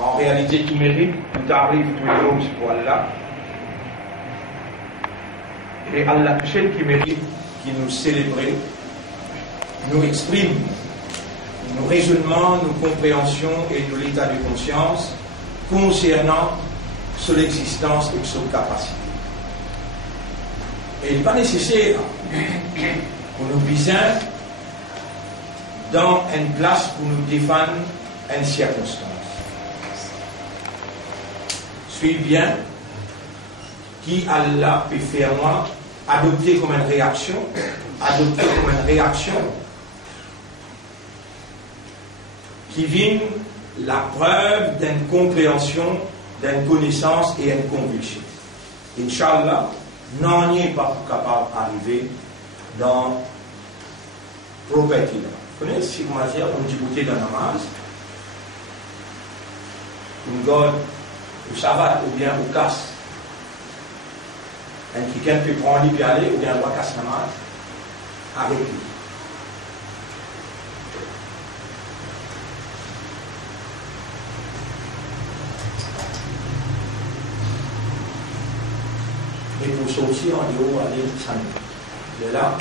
En réalité, qui mérite, tout arrive tous les jours pour Allah. Et Allah, seul qui mérite, qui nous célèbre, nous exprime nos raisonnements, nos compréhensions et nos états de conscience concernant son existence et son capacité. Et il n'est pas nécessaire pour nous besoin dans une place pour nous défendre une circonstance. Suivez bien qui Allah peut faire moi adopter comme une réaction, qui vient la preuve d'une compréhension, d'une connaissance et d'une conviction. Inch'Allah, n'en est pas capable d'arriver dans propriété. Vous connaissez, si vous m'avez dit, on dit goûter dans la namaz, une garde au sabbat ou bien au casse. Un quelqu'un peut prendre et aller ou bien on va casser namaz avec lui. Et pour sortir en dehors, aller samedi. De là,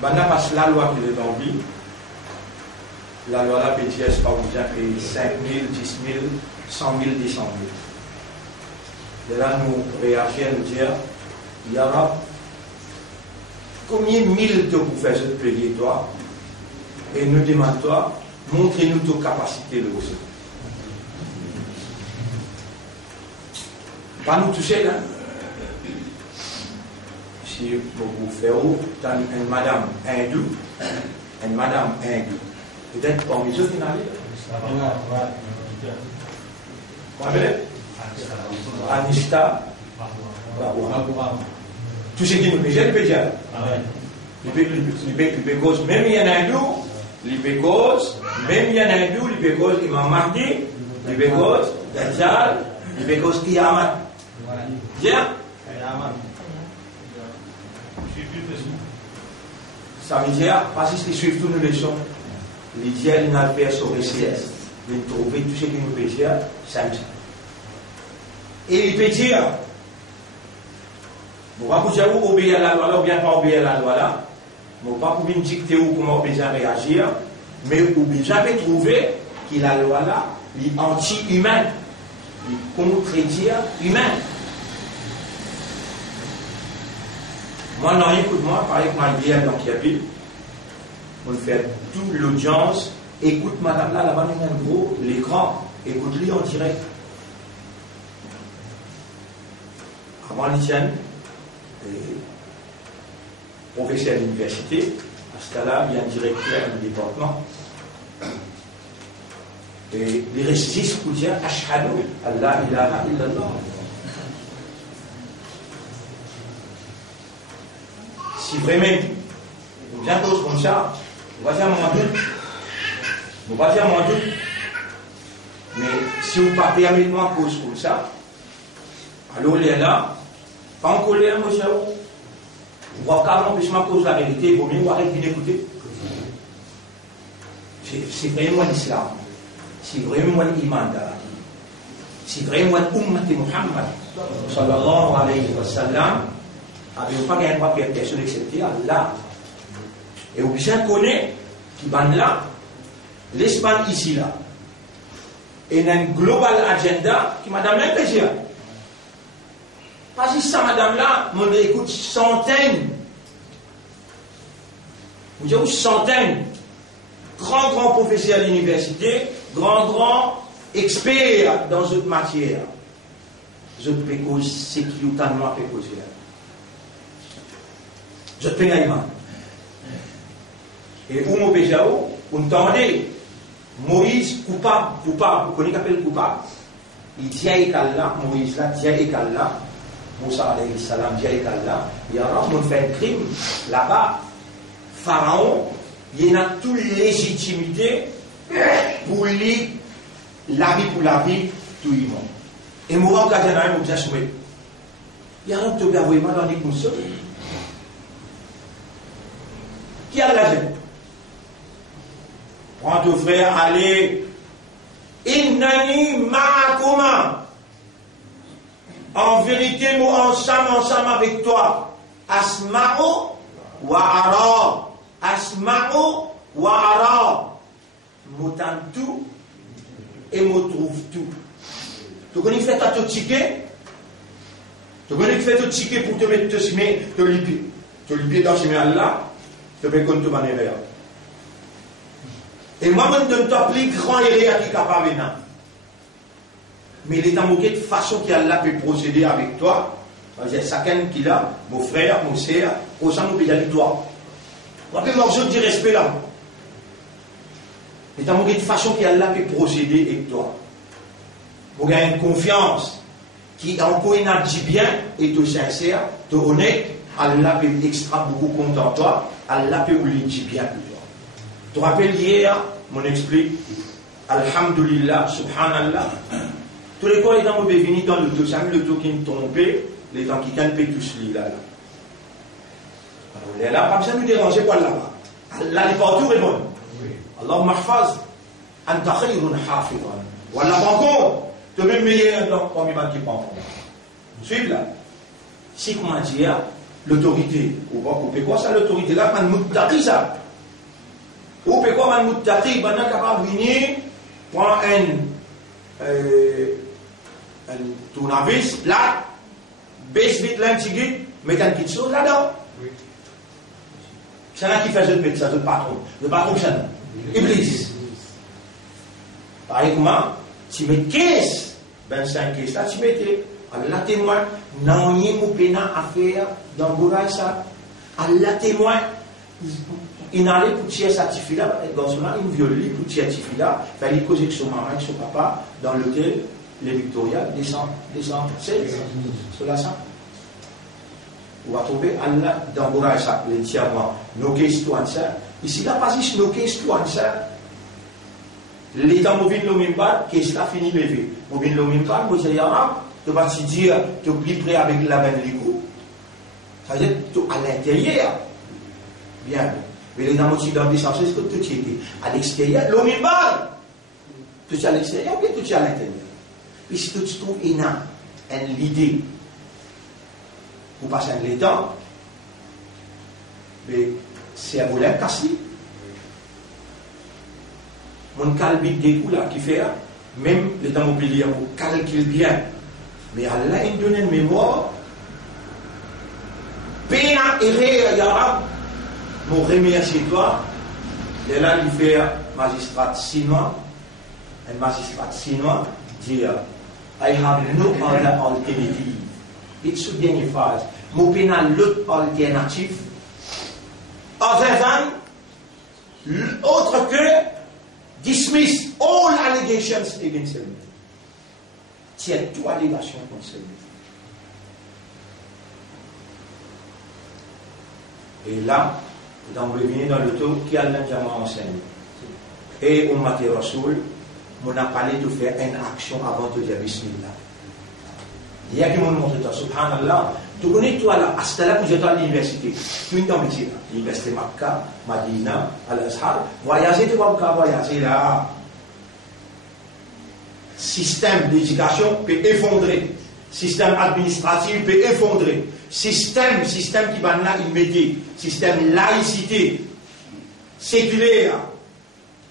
maintenant, parce que la loi qui est dans vie, la loi là peut dire, c'est pas vous dire que 5 000, 10 000, 100 000, 200 000. De là, nous réagir, nous dire, il y aura combien de mille te pour faire ce payer toi, et nous demande toi, montrez-nous tes capacités de aussi. Pas nous toucher là. Si vous faites une madame hindoue, peut-être parmi eux qui n'arrivent pas. Anista, tout ce qui nous plaît, il peut dire. Il peut cause, même il y en a hindou, il peut cause, même il y en a hindou, il peut cause Imam Mahdi, il peut cause Dajjal, il peut cause Qiyamah. Bien? Ça veut dire, parce qu'ils suivent toutes nos leçons, les dieux n'ont pas sur RCS, de trouver tout ce qui nous peut dire, samedi. Et il peut dire, bon, pas pour dire où obéir à la loi là, ou bien pas obéir à la loi là, bon, pas pour me dicter où comment on besoin réagir, mais ou bien jamais trouver que la loi là, est anti-humaine, est contredire humaine. Moi, non, écoute-moi, par exemple, malgré dans Kiabil, on fait toute l'audience, écoute madame là-bas, il y a un gros, l'écran, écoute-lui en direct. Avant l'Étienne, professeur d'université, à ce cas-là, il y a un directeur du département. Et les récits pour dire Ashhadu Allah ilaha illallah. Si vraiment, on vient d'autres comme ça, on va dire mon doute. On va dire mon doute. Mais si vous ne partez avec moi cause comme ça, alors il est là, pas en colère, monsieur. Vous voyez qu'avant que je m'accuse la vérité, il vaut mieux arrêter d'écouter. C'est vraiment l'islam. C'est vraiment l'iman d'Allah. C'est vraiment l'ummat de Muhammad. Sallallahu alayhi wa sallam. Avec pas gagné pas personne excepté Allah. Et vous bien connaître qui ban là, l'Espagne ici là. Et un global agenda qui madame même plaisir. Pas juste ça madame là, on écoute centaines. Vous dites centaines. Grands professeurs à l'université, grands experts dans cette matière. Je peux causer ce qui est tellement fait causer. Je te fais un et où mon péjao, vous entendez Moïse coupable, vous connaissez qu'appelle coupable. Il dit à Allah, Moïse là, dit à Allah, Moussa alayhi salam, dit à Allah, il y aura on fait un crime là-bas. Pharaon, il y a toute légitimité pour lui, la vie, tout le monde. Et moi, quand j'ai un bien souhaité, il y a un peu de vraiment dans les consoles. Qui a la gêne? Prends ton frère, allez. Innani ma'akuma. En vérité, moi, ensemble avec toi. Asma'u wa ara. Asma'u wa ara. M'entends tout et me trouve tout. Tu connais que tu fais ton ticket? Tu connais que tu fais ton ticket pour te mettre te liper. Te liper dans ce là, tu fais comme tu vas aller. Et moi, je donne ton plus grand erreur qui est capable de faire. Mais il est en moqué de façon qu'il a peut procéder avec toi. C'est chacun qui l'a, mon frère, mon sœur, au sein de nos toi. On va faire du respect là. Il est en moqué de façon qu'il a peut procéder avec toi. Pour gagner une confiance qui encore a dit bien et te sincère, te honnête, Allah peut extra beaucoup content de toi, Allah peut vous le dire bien pour toi. Tu te rappelles hier, mon explique, Alhamdulillah, Subhanallah, tous les corps étant venus dans le dos, ça le dos qui est tombé, les temps qui canent tous les là. Alors, il est là, pas besoin de nous déranger par là-bas. Allah est partout, est bon. Allah mahfaz, anta khayrun hafidhan. Wallah, par contre, tu es même meilleur dans le qui prend. Vous suivez là? Si, comment dire, l'autorité, ou quoi ça, l'autorité là, man muttaqi ça. Ou quoi man muttaqi, man n'a capable de venir, prendre un tournevis plat, baisse vite l'antigui, mettre une petite chose là-dedans. C'est là qui fait le médecin, le patron. Le patron, c'est là. Iblis. Pareil comment? Tu mets 15, 25 caisses là, tu mettais. Allah témoin, non, il y a mon pénal à faire dans le bourreau ça. Allah témoin, il n'allait pour tirer sa tifie là, dans ce moment, il violait pour tirer sa tifie là, il fallait causer avec son maman, avec son papa, dans l'hôtel, les Victoria, descend, c'est cela ça. On va trouver Allah dans le bourreau ça, les tiers-moi, nos questions ça. Ici, là, pas ici, nos questions ça. L'état mobile le même pas, qu'est-ce qu'a fini levé? Mobile le même pas, moi j'ai arabe, tu vas te dire, tu es plus près avec la main de l'écoute. Ça veut dire, tu es à l'intérieur. Bien. Mais les dames aussi dans le sens, c'est que tu es à l'extérieur, le même pas. Tu es à l'extérieur ou bien tu es à l'intérieur? Puis si tu te trouves l'idée, pour passer le temps, mais c'est à vous l'incasser. Mon calme des coups là qui fait, même les temps mobiliers, on calcule bien. Mais Allah il donne une mémoire. Pena et Yarab, mon remercie toi. Et là, il fait magistrat chinois. Un magistrat chinois dit I have no other alternative. It's should be une phrase. Mon pena l'autre alternative. Other than, autre que dismiss all allegations against him. Tiens toute allégation contre lui. Et là, dans le venir dans le tour, qui a l'entièrement enseigné. Et on m'a dit Rasoul, on a parlé de faire une action avant de dire Bismillah. Il y a qui m'ont montré ça, subhanallah. Tu connais toi là, à ce là que j'étais à l'université. Tu es dans l'université Makkah, Madina, Al-Azhar. Voyager, tu vas pas voyager là. Système d'éducation peut effondrer. Système administratif peut effondrer. Système qui va là immédiat. Système laïcité, séculaire,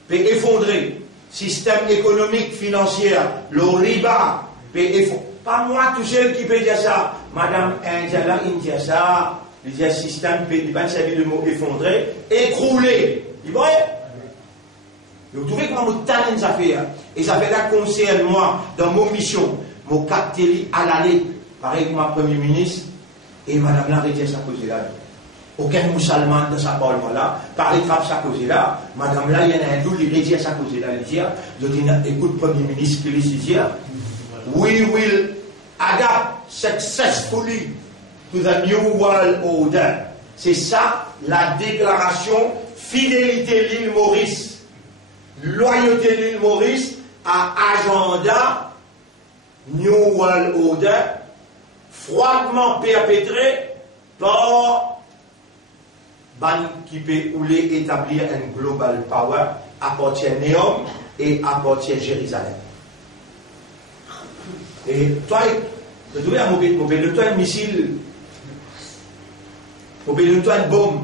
peut effondrer. Système économique, financier, le riba peut effondrer. Pas moi tout seul qui peut dire ça. Madame Angela, il dit ça. Il dit système peut, il va servir le mot effondrer, écrouler. Vous voyez? Vous trouvez comment mon talent ça fait? Et ça fait là concerne moi, dans mon mission, mon captélie à l'année, pareil que ma Premier ministre, et Madame la retient sa cause là. Aucun musulman dans sa parole là, parler de sa cause là, Madame là, il y en a un jour, il retient sa cause là, il dit, je dis, écoute, Premier ministre, qui dit, we will adapt successfully to the new world order. C'est ça la déclaration fidélité l'île Maurice, loyauté l'île Maurice à agenda New World Order froidement perpétré par Ban qui peut établir un global power appartient à Néom et appartient à Jérusalem. Et toi, tu dois un missile, une bombe,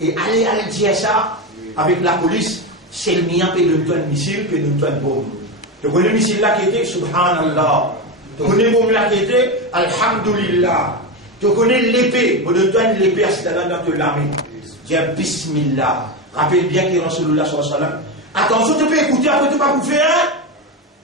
et aller dire ça avec la police, c'est le mien qui donne un missile, qui donne une bombe. Tu connais le missile là qui était, subhanallah. Tu connais le bombe là qui était, alhamdulillah. Tu connais l'épée, on donne l'épée à cette dans l'armée. Dis bismillah. Rappelle bien qu'il y a Rasulullah sallallahu alayhi wa sallam. Attention, tu peux écouter, après tu vas vous faire,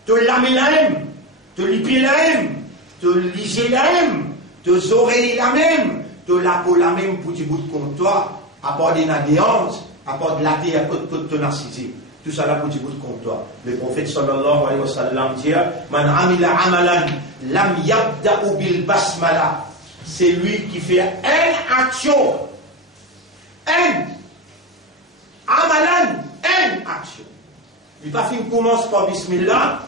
tu l'amènes la même, tu l'épée la même, tu lisez la même, tu oreilles la même, tu la peau la même pour du bout de compte toi, à part des nadéances, à part de la terre, à part de ténacité. Tout ça là pour du bout de compte toi. Le prophète sallallahu alayhi wa sallam dit, Man amila amalan, lam yabda'u bil basmala. C'est lui qui fait une action. Amalan, une action. Il pas qu'il commence par Bismillah.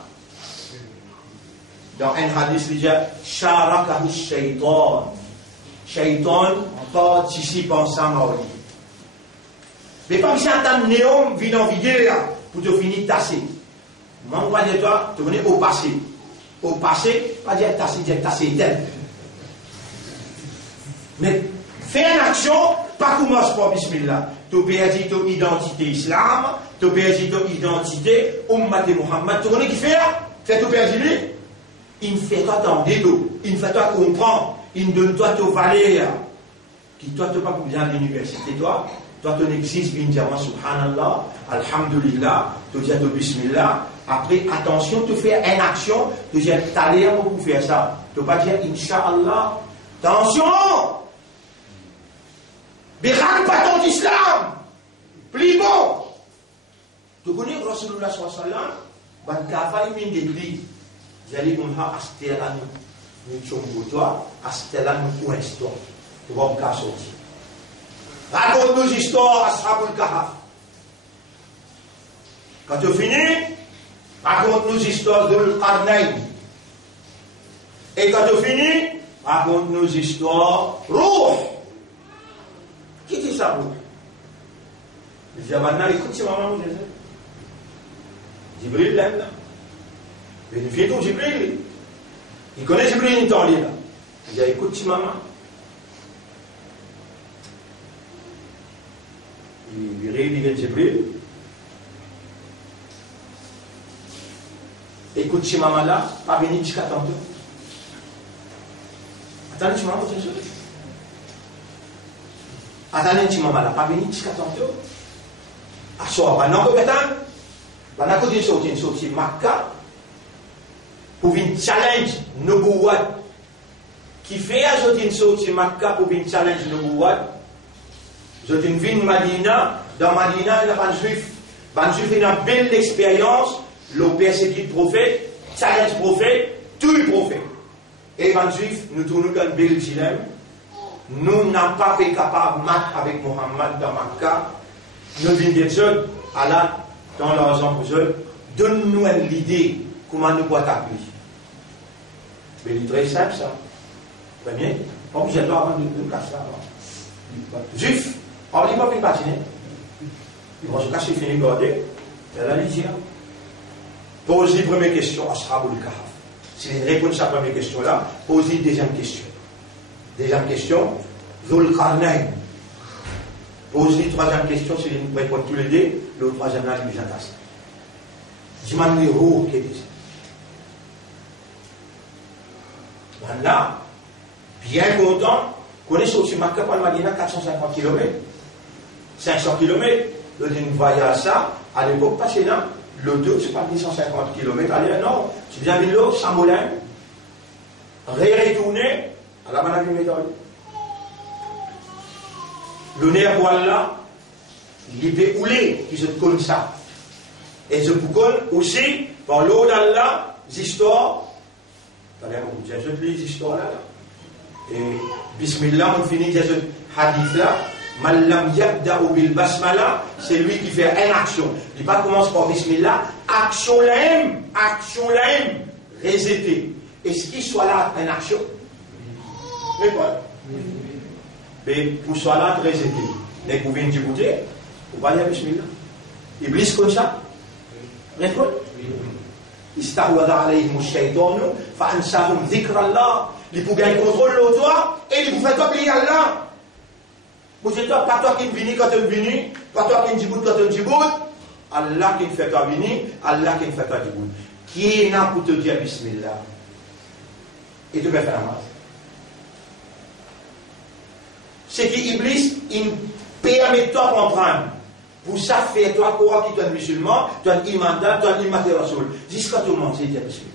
Dans un hadith, il dit Sharakahu shaitan. Shaitan participe ensemble à lui. Mais pas que Satan néom vient en vidéo pour te finir tasser. Moi, on va dire toi, tu connais au passé. Au passé, pas dire tasser tel. Mais fais une action, pas commence par Bismillah. Tu perds ton identité islam, tu perds ton identité Ummat de Muhammad. Tu connais qui fait? Fait tu perds lui? Il fait toi ton dédo, il fait toi comprendre, il donne toi ton valeur. Qui toi tu pas pour bien à l'université toi tu n'existes bien dire subhanallah, alhamdulillah, tu dis ton bismillah. Après attention, tu fais une action, tu dis t'allais pour faire ça. Tu pas dire inch'Allah. Attention! Birak pas ton islam! Plus bon! Tu connais Rasulullah sallallahu alayhi wa sallam? Ban kafa yumin d'église. J'allais comme ça, astela nous chombo toi, astela nous ouesto. Tu vas me casser aussi. Raconte nos histoires, Ashabul Kahf. Quand tu finis, raconte nos histoires de l'Qarnayn. Et quand tu finis, raconte nos histoires Ruh. Qui dit ça, Ruh? Il dit, maintenant, écoute, si maman vous dit ça. Jibril l'aime là. Il fait tout Jibril. Il connaît Jibril, il t'en lit là. Il dit, écoute, si maman. Il réunit Jibril. Écoute, si maman là, pas venir jusqu'à tantôt. Attendez, si maman, c'est sûr. Attendez, si maman là, pas venir jusqu'à tantôt. À soi, pas non, peut-être. Pas n'a qu'une sortie, Makkah. Pour une challenge, Nubuwat. Qui fait à une sortie, Makkah, pour une challenge, Nubuwat. Je dis une Madina, dans Madina, il y a un juif. Un juif, il a une belle expérience, le persécute prophète, challenge prophète, tue prophète. Et un juif, nous tournons dans un bel dilemme. Nous n'avons pas été capables de marcher avec Mohammed dans Makkah. Nous venons des autres, Allah, dans l'argent pour eux, donne-nous l'idée comment nous pouvons t'appeler. Mais il est très simple ça. Premier, pas obligé de avoir une casse là. Juif. Alors, il ne va pas patiner. Moi, je cache fini de garder. Il y a la lisière. Posez la première question à Ashabul Kahf. Si vous répondez à la première question-là, posez la deuxième question. Deuxième question, Dhul Qarnayn. Posez la troisième question, si vous répondez tous les deux, le troisième là, je vous intéresse. Dis-moi, où qui est dit ça? Là, bien content, connaissez aussi Makkah par Madina, 450 km. 500 km, le d'une voyage ça, à l'époque passée là, le 2, c'est pas 150 km, allez, non, c'est bien mis l'eau, sans moulin, retourner à la manade du méthode. Le nerf là, il est roulé, qui se colle ça. Et se colle aussi, par l'eau d'Allah, les histoires, j'ai toutes les histoires là. Et Bismillah, on finit ce hadith là. Mallam yabda'u bil basmala, c'est lui qui fait une action. Il ne commence par Bismillah, action l'aim, réséter. Est-ce qu'il soit là une action? Mais quoi? Mais pour soit là, réséter. Mais pour venir écouter, vous ne pas dire Bismillah. Iblis comme ça? Répond. Istahwada alayhim ash-shaytanu fa'ansahum dhikra Allah. Il pour gagner contrôle de toi et il vous fait oublier Allah. Vous êtes pas toi qui vini quand tu vini, pas toi qui djibout quand tu djibout. Allah qui fait toi vini, Allah qui fait toi djibout. Qui est là pour te dire Bismillah? Et tu vas faire la masse. C'est qu'Iblis, il permet de toi comprendre. Pour ça, faire toi quoi qui est un musulman, tu es un imanda, tu es un imam de Rasoul. Jusqu'à tout le monde, c'est dire Bismillah.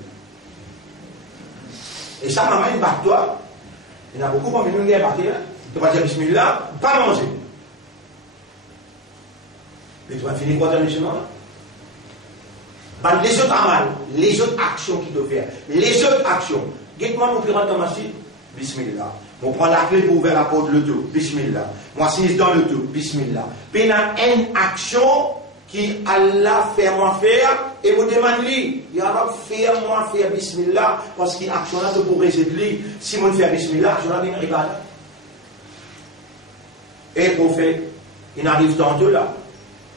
Et ça, maman, il bat toi. Il y en a beaucoup parmi nous qui ont battu. Tu vas dire Bismillah, pas manger. Mais tu vas finir quoi, tu es un musulman? Les autres amals, les autres actions qu'il doit faire, les autres actions. Dites-moi, mon pirate dans ma site, Bismillah. On prend la clé pour ouvrir la porte de l'auto, Bismillah. Moi, si dans l'auto, Bismillah. Puis, il y a une action qui Allah fait moi faire, et vous demandez, il y a faire moi faire Bismillah, parce qu'il y a une action là, c'est pour résoudre. Si vous faites Bismillah, je vais venir rival. Et le prophète, il arrive tantôt là.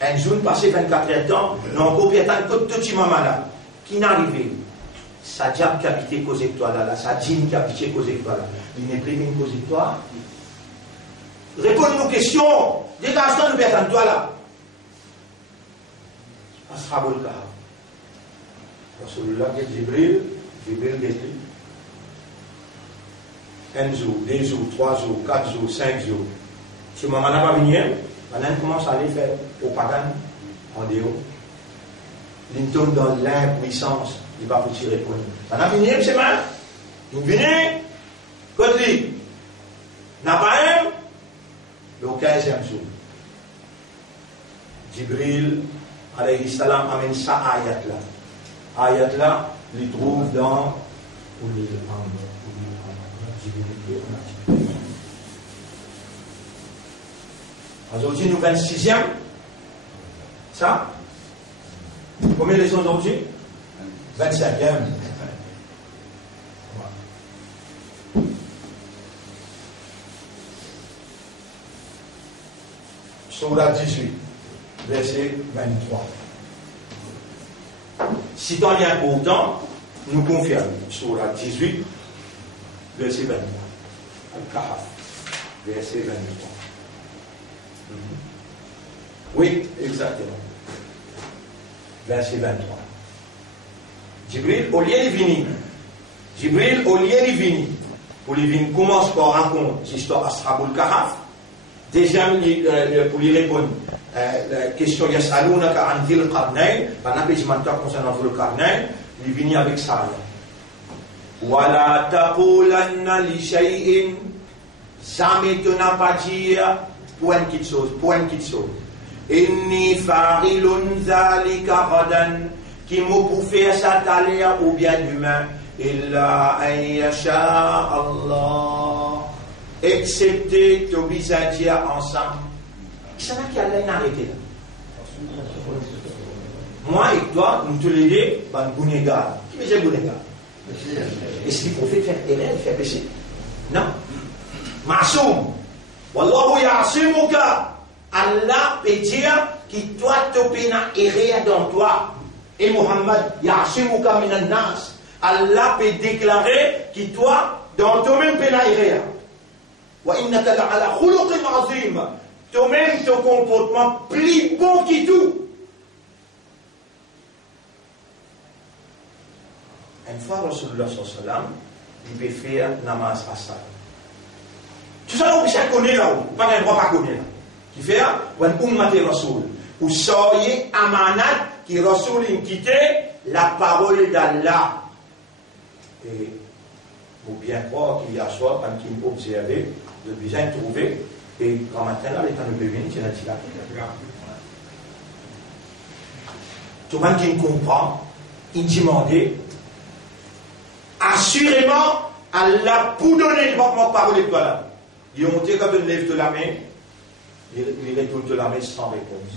Un jour, passé 24 heures de temps, non, propriétaire, tout petit maman là, qui n'est arrivé. Sa diable qui habitait causé de toi là, sa djinn qui habitait causé de toi là. Il n'est plus une causé de toi. Réponds-nous aux questions. Dès l'instant, nous perdons toi là. Ashabul Kahf. Rasulullah qui est Jibril qui est un jour, 2 jours, 3 jours, 4 jours, 5 jours. Si maman n'a pas venu, maintenant il commence à aller faire au pagan en dehors. Il tombe dans l'impuissance. Il va vous tirer pour nous. Maintenant, il vient, c'est mal. Il vient, côté lui. N'a pas un, le 15e jour. Jibril, alayhi salam, amène ça ayat là. Ayat là, il trouve dans. Aujourd'hui, nous 26e. Ça? Combien les sont aujourd'hui? 25e. Sourate 18, verset 23. Si tu en viens autant, nous confirmons. Sourate 18, verset 23. Al-Kahf, verset 23. Oui, exactement. Verset 23. Jibril, au lieu de venir, Jibril, au lieu de venir, pour lui venir, commence par raconter l'histoire Ashabul Kahf. Déjà, pour lui répondre, la question Yas'alunaka an Dhil Qarnayn, pendant que je m'entends concernant Dhil Qarnayn, il vient avec ça. Wala taqulanna li shay'in, jamais tu n'as pas dit point de chose. Inni farilun dhalika ghadan, qui m'a pour faire ça t'aller au bien humain, illa an yasha Allah, excepté Tobizadia ensemble. C'est là qu'il y a l'arrêté là. Moi et toi, nous te l'aider, ben Bounégar. Qui veut dire Bounégar? Est-ce qu'il faut faire erreur, faire péché? Non. Masoum. Wallahu ya'asimuka. Allah peut dire que toi, tu peux errer dans toi. Et Muhammad, ya'asimuka minan nas. Allah peut déclarer que toi, dans toi-même, tu peux errer. Wa innaka la'ala khuluqin azim. Toi-même, ton comportement plus bon que tout. Une fois, Rasulullah sallallahu alayhi wa sallam, il peut faire namaz asal. Tu sais, on peut connaître là-haut, pas un droit pas connaître là. Qui fait, ou un ummat de Rasul, ou soyez amanat, qui Rasul a quitté la parole d'Allah. Et, vous bien croire qu'il y a soit, quand il observe, de bien trouver, et quand matin, là, l'état de venir, c'est un petit là. Tout le monde qui comprend, il demande, assurément, Allah pour donner le moment parole de toi là. Il ont monté comme une lève de la main, il retourne de la main sans réponse.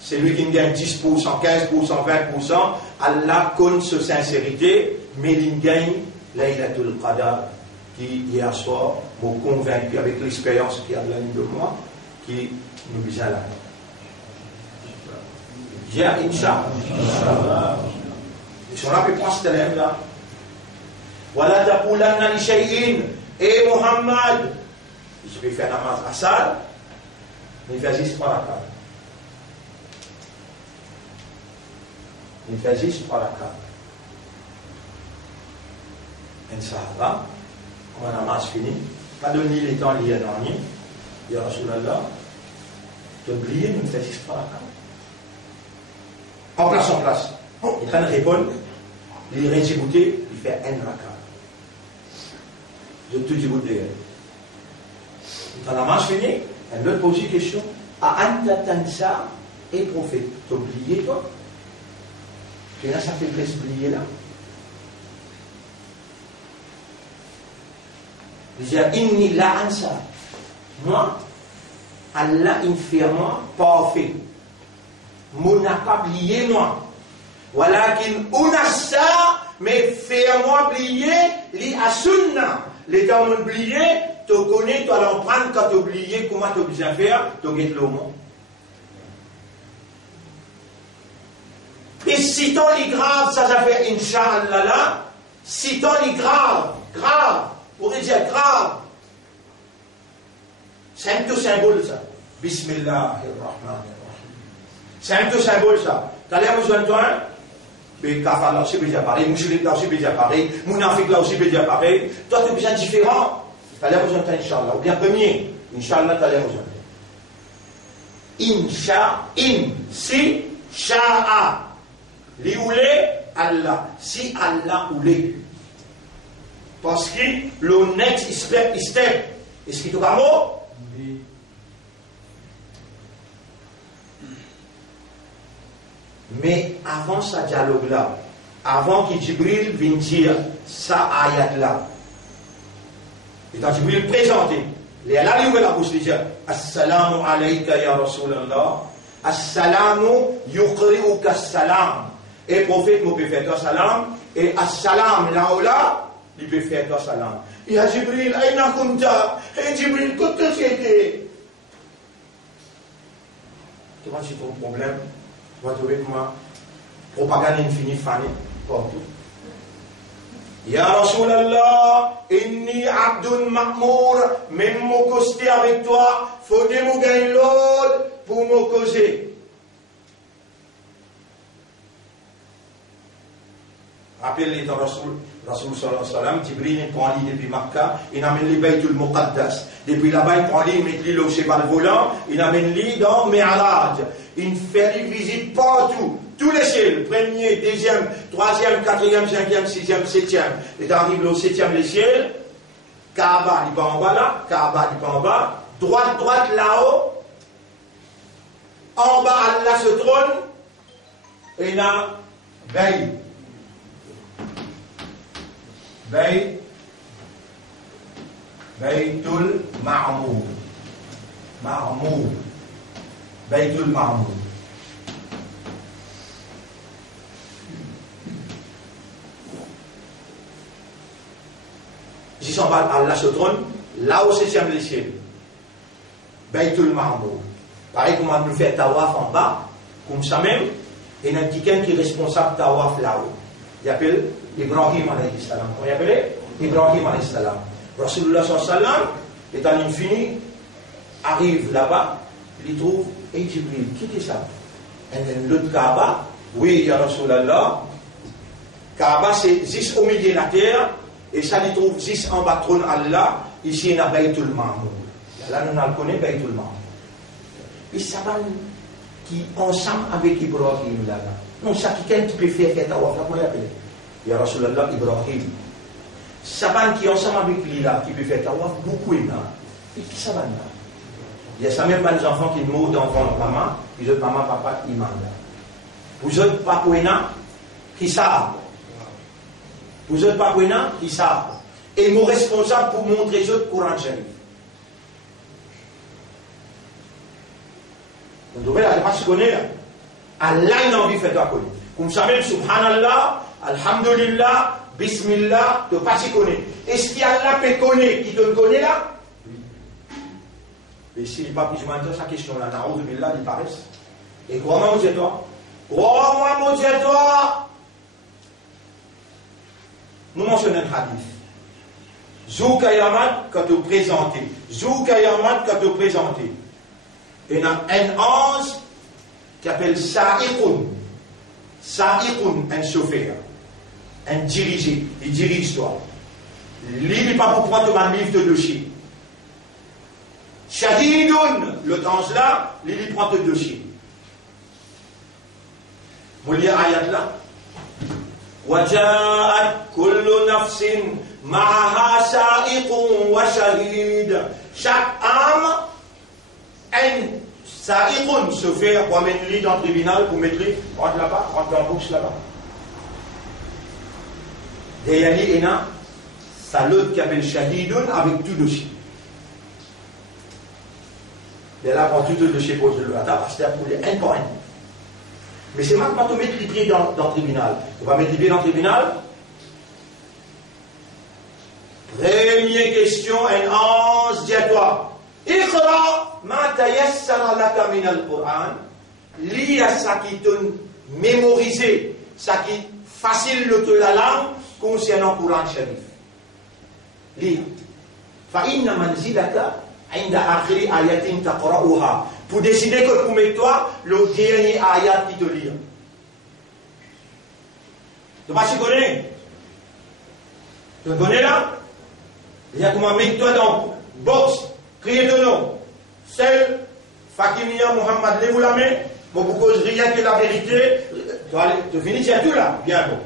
C'est lui qui gagne 10%, 15%, 20%. Allah compte sur sincérité, mais il gagne Laylatul Qadr, qui hier soir m'a convaincu avec l'expérience qu'il y a de moi, qui nous vient là. Dis Inch'Allah. Ils sont là, puis prends ce thème là. Voilà taqulanna li shay'in. Et Muhammad, je vais faire namaz asar, mais il fait juste 3 rakat. Il fait juste 3 rakat. Inch'Allah, quand la namaz finit, pas donner les temps liés à dernier, il y a Rasulallah, t'oublier, il fait juste 3 rakat. En place. Il traîne répondre, il réexécuter, il fait un rakat. De tout du bout de l'air. Quand la marche finie, elle leur pose une question. À Anta Tansa et prophète. T'as oublié toi? Tu as sa faiblesse oubliée là. Il dit Inni la ansa. Moi, Allah infirme parfait. Mon n'a pas oublié moi. Walakin unassa, mais fais-moi oublier li asunna. Les temps oublié, tu connais, tu vas l'emprunter quand tu as oublié comment tu as besoin de faire, tu as le mot. Et si ton lit grave, ça fait Inch'Allah là, si ton lit grave, pour dire grave, c'est un tout symbole ça. Bismillahirrahmanirrahim. C'est un tout symbole ça. Tu as besoin de toi, hein? Mais kafar là aussi peut dire pareil, mouchrik là aussi peut dire pareil, mounafik là aussi peut dire pareil. Toi tu as besoin différent. Tu as l'air besoin de Inch'Allah. Ou bien premier, Inch'Allah tu as l'air besoin. Si sha'a. Li oulé Allah. Si Allah oulé. Parce que le next step. Est-ce qu'il te va mot? Oui. Mais avant ce dialogue-là, avant que Jibril vienne dire ça ayat-là, et quand Jibril présentait, les Allah lui ouvre la bouche, il dit Assalamu alayka ya Rasulallah, Assalamu yuqri'uka assalam. Et le prophète nous peut faire toi salam, et assalam là-haut-là, il peut faire toi salam. Et à Jibril, aïna kunta, et Jibril, qu'est-ce que c'était? Tu vois, c'est ton problème. Tu vas trouver comment propagande infinie fanée partout. Ya Rasulallah, inni abdun ma'mour, même me coster avec toi, faut que me gagner l'autre pour me causer. Rappelez-les dans Rasul sallallahu alayhi wa sallam, Jibril prend l'île depuis Makkah, il amène les Baytul Muqaddas. Depuis là-bas, il prend l'île, il met l'île au cheval volant, il amène l'île dans Mi'raj. Il fait une visite partout, tous les ciels, premier, deuxième, troisième, quatrième, cinquième, sixième, septième. Et arrive au septième les ciels, Kaaba, il va en bas là, Kaaba, il va en bas, droite là-haut, en bas, Allah se trône, et là, Baytul Ma'mour. Baytul Ma'mour. Ici, son bas, Allah se trône, là au septième les ciels. Baytul Ma'mour. Pareil comme on nous fait tawaf en bas, comme ça même, et il y a quelqu'un qui est responsable tawaf là-haut. Il appelle Ibrahim alayhi salam. Comment il appelle? Ibrahim alayhi salam. Rasulullah sallallahu alayhi wa sallam, étant infini, arrive là-bas, il trouve, et Jibril, qui est ça? Et l'autre Kaaba, oui, ya Rasulallah, Kaaba c'est 10 au milieu de la terre, et ça il trouve 10 en bas trône Allah, ici il y a Baytul Ma'mour. Là nous le connaissons, Baytul Ma'mour. Et ça va qui ensemble avec Ibrahim là-bas. Non, ça quelqu'un qui peut faire tawaf, comment il appelle? Ya Rasulallah Ibrahim. Saban qui est ensemble avec lui là, qui peut faire tawaf, beaucoup est là. Et qui ça va là? Il y a ça même pas des enfants qui mourent d'enfants maman, ils ont maman, papa, ils mandent. Vous autres pas qui savent. Vous autres pas qui savent. Et nous responsables pour montrer les autres Coran Sharif. Vous devez la pas se connaître. Allah il a envie de faire toi connaître. Comme ça même, subhanallah, alhamdulillah, bismillah, tu ne pas s'y connaître. Est-ce qu'il y a Allah peut connaître qui te connaît là? Oui. Mais s'il n'est pas plus de sa question là, il paraît. Et comment vous êtes toi? Crois-moi, mon Dieu, toi. Nous mentionnons un hadith. Zou Kayamat, quand tu présentes. Zou Kayamat, quand tu présentes. Il y a un ange qui appelle Sa'iqun. Sa'iqun, un chauffeur. Un dirigé. Il dirige toi. Lui, il n'est pas pour prendre un livre de dossier. Shahidun, le ange là, lui, il prend le dossier. Vous lisez l'ayat là. وَجَاءَتْ كُلُّ نَفْسٍ مَعَهَا سَائِقٌ وَشَهِيدٌ. Chaque âme, un sa'iqun, chauffeur, pour amener lui dans le tribunal, pour mettre lui, rentre là-bas, rentre dans la bouche là-bas. Derrière lui, il y a ça l'autre qui appelle Shahidun avec tout dossier. Et là, quand tout le dossier pose le bâtard, parce que c'est pour les un par un. Mais c'est maintenant de mettre les pieds dans le tribunal. On va mettre les pieds dans le tribunal. Première question, un ange dit à toi, Iqra ma tayassara laka min al-Qur'an. Lis ça qui te mémorisé, ça qui facile de la langue concernant le Coran Sharif. Lis. Fa inna manzilaka inda akhiri ayatin taqra'uha. Pour décider que pour mettre toi le dernier ayat qui te lit. Tu vas te connaître. Tu te connais là? Il y a comment mettre toi dans box, crier ton nom. Seul Fakimia Muhammad lève la main. Bon, pour cause rien que la vérité, tu finis tiens tout là. Bien bon.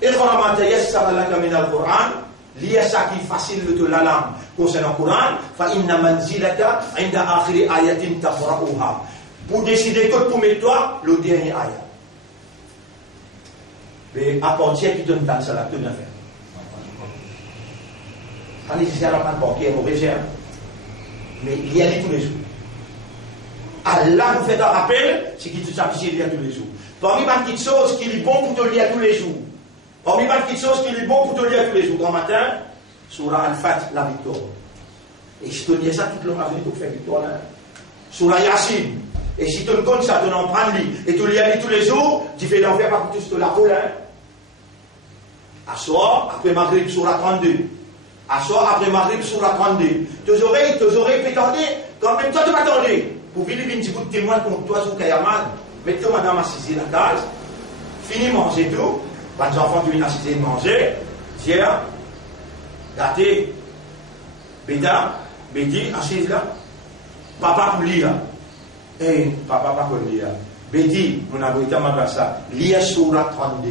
Et quand on a yassara laka min al-Qur'an, lié ça qui est facile de la langue concernant le Coran, fa inna manzilaka inda akhiri ayatin taqra'uha. Pour décider que pour mettre toi le dernier ayat. Mais à partir qui donne tant ça là, tout bien fait. Quand il s'est pas banquier mauvais cher, mais il y a tous les jours. Allah vous fait un rappel, c'est qu'il te s'affiche il y a tous les jours. Parmi les petites choses qui est bon pour te lire tous les jours. Parmi les petites choses qui est bon pour te lire tous les jours. Grand matin, Surah Al-Fat, la victoire. Et si tu lis ça toute l'heure avenue pour faire victoire là. Surah Yasin. Et si tu le comptes ça, tu en prends lui. Et tu lis tous les jours, tu fais l'enfer par tout ce que la roule. À soir, après Maghrib, Surah 32. À soir, après Maghrib, Surah 32. Tes oreilles pétardées, quand même toi tu m'attendais. Pour vivre un petit bout de témoin contre toi sur Kayaman, mettez madame assisée la case, fini manger tout. Quand les enfants viennent assister de manger, tiens, gâté, béda, bédi, assise là, papa pour lire. Eh, papa pas pour lire. Bédi, mon abouita m'a ça, lire Surah 32.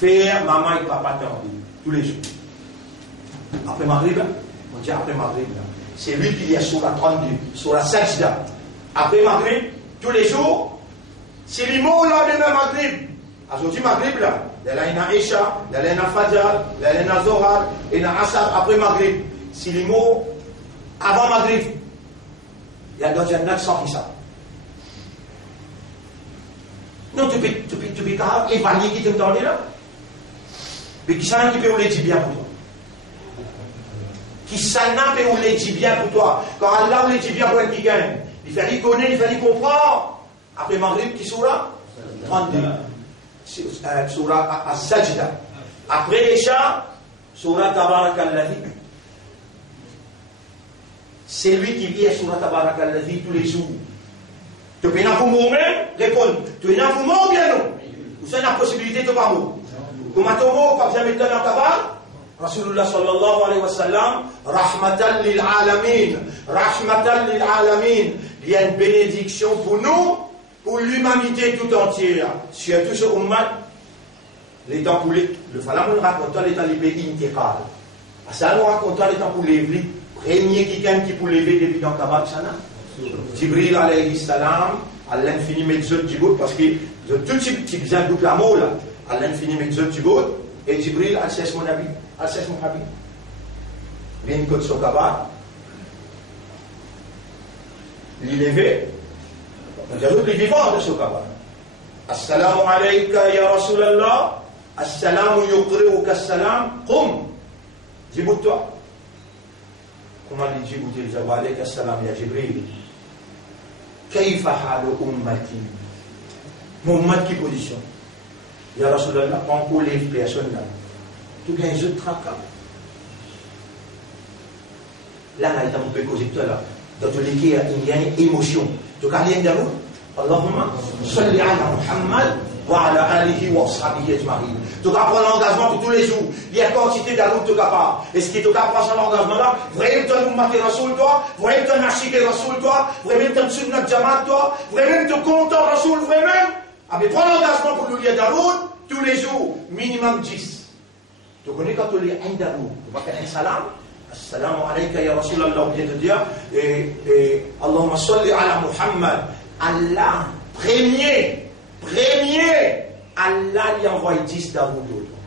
Faire maman et papa tendus, tous les jours. Après Maghrib, on dit après Maghrib, c'est lui qui lit Surah 32, Surah Sajda. Après Maghrib, tous les jours, c'est les mots là de Maghrib. Aujourd'hui Maghrib là, il y a une Aisha, il y a une Fajr, il y a une Zohar, il y a une Asar après Maghrib. C'est les mots avant Maghrib. Il y a d'autres gens qui sont qui ça. Non, tu peux évaluer qui te donne là. Mais qui s'en a qui peut vous le dire bien pour toi? Qui s'en a peut vous le dire bien pour toi? Quand Allah vous le dit bien pour un qui gagne, il fait lui connaître, il fait lui comprendre. Après Maghrib, qui Surah 32. Surah As-Sajda. Après Isha, Surah Tabarakalladhi. C'est lui qui lit Surah Tabarakalladhi tous les jours. Tu peux vous même répondre. Tu es vous ou bien non? Vous avez la possibilité de pas mot. Comment tu mot, par exemple, dans le tabac? Rasulullah sallallahu alayhi wa sallam, rahmatan lil alamin. Rahmatan lil alamin. Il y a une bénédiction pour nous, pour l'humanité tout entière. Surtout ce ummat, les temps pour les. Le falam nous raconte les temps les pays intégrales. Ça nous raconte les temps pour les vrais. Premier qui pour lever depuis dans le tabac, ça n'a. Jibril alayhi salam, à l'infini metzot djibout, parce que tout de suite, tu viens de la mot là, à l'infini metzot djibout, et Jibril al-Sèche mon habit, al-Sèche mon habit. Vient côte son kabar, l'élevé, on dit les vivants de ce kabar. Assalamu alayka ya Rasulallah, assalamu yuqri'uka assalam, qum, djibout-toi. Comment dit Djibouti, alayka assalam ya Jibril. Kaifa halu ummati. Mon ummat qui position. Ya Rasulallah, pas encore les personnes là. Tout gagne un jeu de tracas. Là, il y a un peu causé tout à l'heure. Dans tous les cas, il y a une émotion. Donc, il y a un dialogue. Allahumma salli ala Muhammad wa ala alihi wa ashabihi ajma'in. Donc, après l'engagement pour tous les jours, il y a quantité d'alou de capable. Est-ce qu'il est capable de prendre l'engagement là? Vraiment, tu as nous mater Rasoul, toi? Vraiment, tu as nachiqué Rasoul, toi? Vraiment, tu as sur notre jamat, toi? Vraiment, tu es content Rasoul, vraiment? Ah, mais prends l'engagement pour nous lier d'alou tous les jours, minimum 10. Tu connais quand tu lis un d'alou, tu vas faire un salam? Assalamu alayka ya Rasulallah, on vient de dire, Allahumma salli ala Muhammad. Allah, premier, Allah lui envoie 10 d'avant d'autres.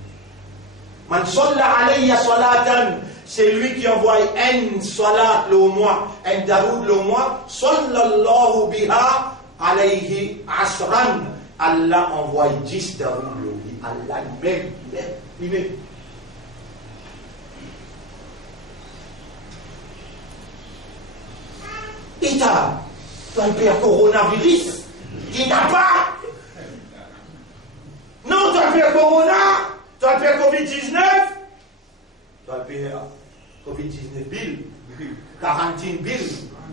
Man salla alayya salatan, c'est lui qui envoie un salat le mois, un daroud le mois, sallallahu biha alayhi asran. Allah envoie 10 daroud le mois. Allah lui-même. Et tu as le coronavirus, il n'a pas. Non, tu as le corona, tu as le Covid-19, tu as le Covid-19 bill, quarantine bill,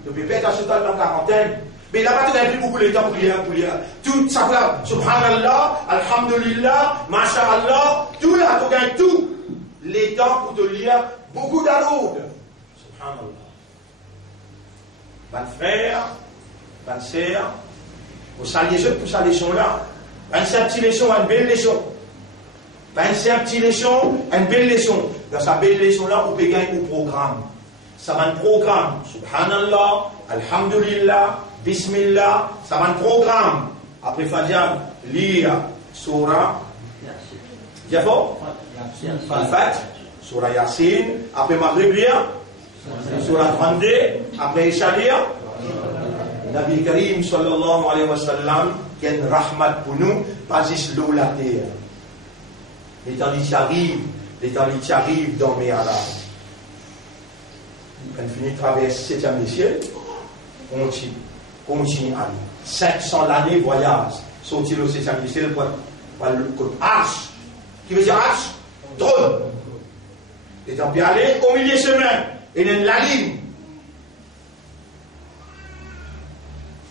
tu peux pas t'acheter dans la quarantaine. Mais là-bas, tu n'as plus beaucoup de temps pour lire. Tout ça, là, subhanallah, alhamdulillah, masha'allah, tout là, tu gagnes tout. Les temps pour te lire beaucoup d'aloud. Subhanallah. Ban frère, ban sœur, vous saluez ceux pour sa leçon là. Ban sa petite leçon, une belle leçon. Ban sa petite leçon, une belle leçon. Dans sa belle leçon là, vous pouvez gagner au programme. Ça va un programme. Subhanallah, alhamdulillah, bismillah, ça va un programme. Après Fajr, lire Surah Jafo, Al-Fat, Surah Yasin, après Maghrib lire Surah 32, après Isha lire Nabi Karim sallallahu alayhi wa sallam, qui est une rahmat pour nous, pas juste l'eau la terre. Les temps qui arrivent dans mes Arabes. Quand on finit de traverser 7e ciel, continue à aller. 500 l'année voyage, sortir le 7e ciel pour le côté arche. Qui veut dire arche? Trône. Et tant pis aller au milieu de chemin, et dans la ligne.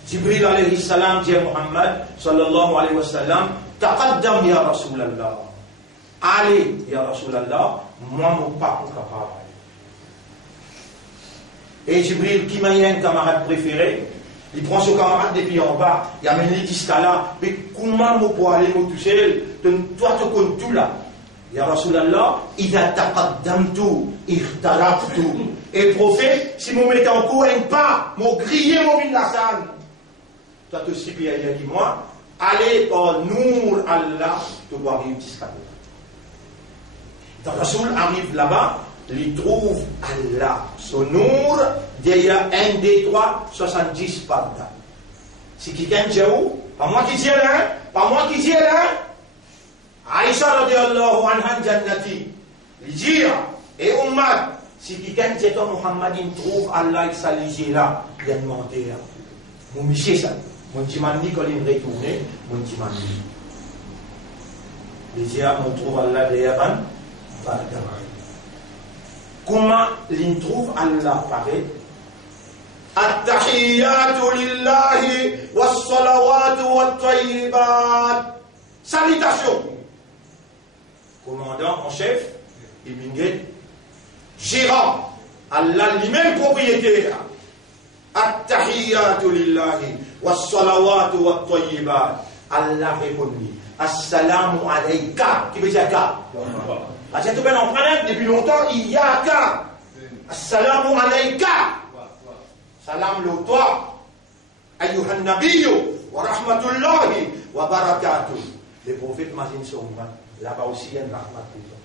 Jibril alayhi salam dit à Muhammad sallallahu alayhi wa sallam, taqaddam ya Rasulallah. Allez, ya Rasulallah, moi mon pas capable. Et Jibril, qui m'a un camarade préféré, il prend son camarade depuis en bas, il amène les jusqu'à là, mais comment moi pour aller me toucher, toi tu connais tout là. Ya Rasulallah, il a taqaddamtu, ihtarabtu. Et le prophète, si mon mettais en cours un pas, mon grillé mon vin la salle. Toi tu sais, il a dit moi, allez par Nour Allah, tu dois arriver jusqu'à là. Quand Rasoul arrive là-bas, il trouve Allah. Son Nour, derrière 1, 2, 3, 70 par là. Si quelqu'un dit où? Pas moi qui dis là, pas moi qui dis là. Aïcha radiallahu anha jannati. Il dit, et Ummad, si quelqu'un dit que Muhammad trouve Allah et s'alléger là, il y a demandé. Mon monsieur ça. Mon timani quand il retourne, mon timani. Il dit, on trouve Allah derrière un. Comment il trouve Allah pareil? At-tahiyyatu lillahi was-salawatu wat-tayyibat. Salutation. Commandant en chef, Ibn gérant, Allah lui-même propriétaire. At-tahiyyatu lillahi was-salawatu wat-tayyibat. Allah répondit. Assalamu alayka. Qui veut dire ka? J'ai tout bien en prenant depuis longtemps, il y a qu'un. Assalamu alayka. Salam le toi. Ayyuhan nabiyyu wa rahmatullahi wa barakatuh. Les prophètes m'imagine son nom. Là-bas aussi, il y a une rahmatullah.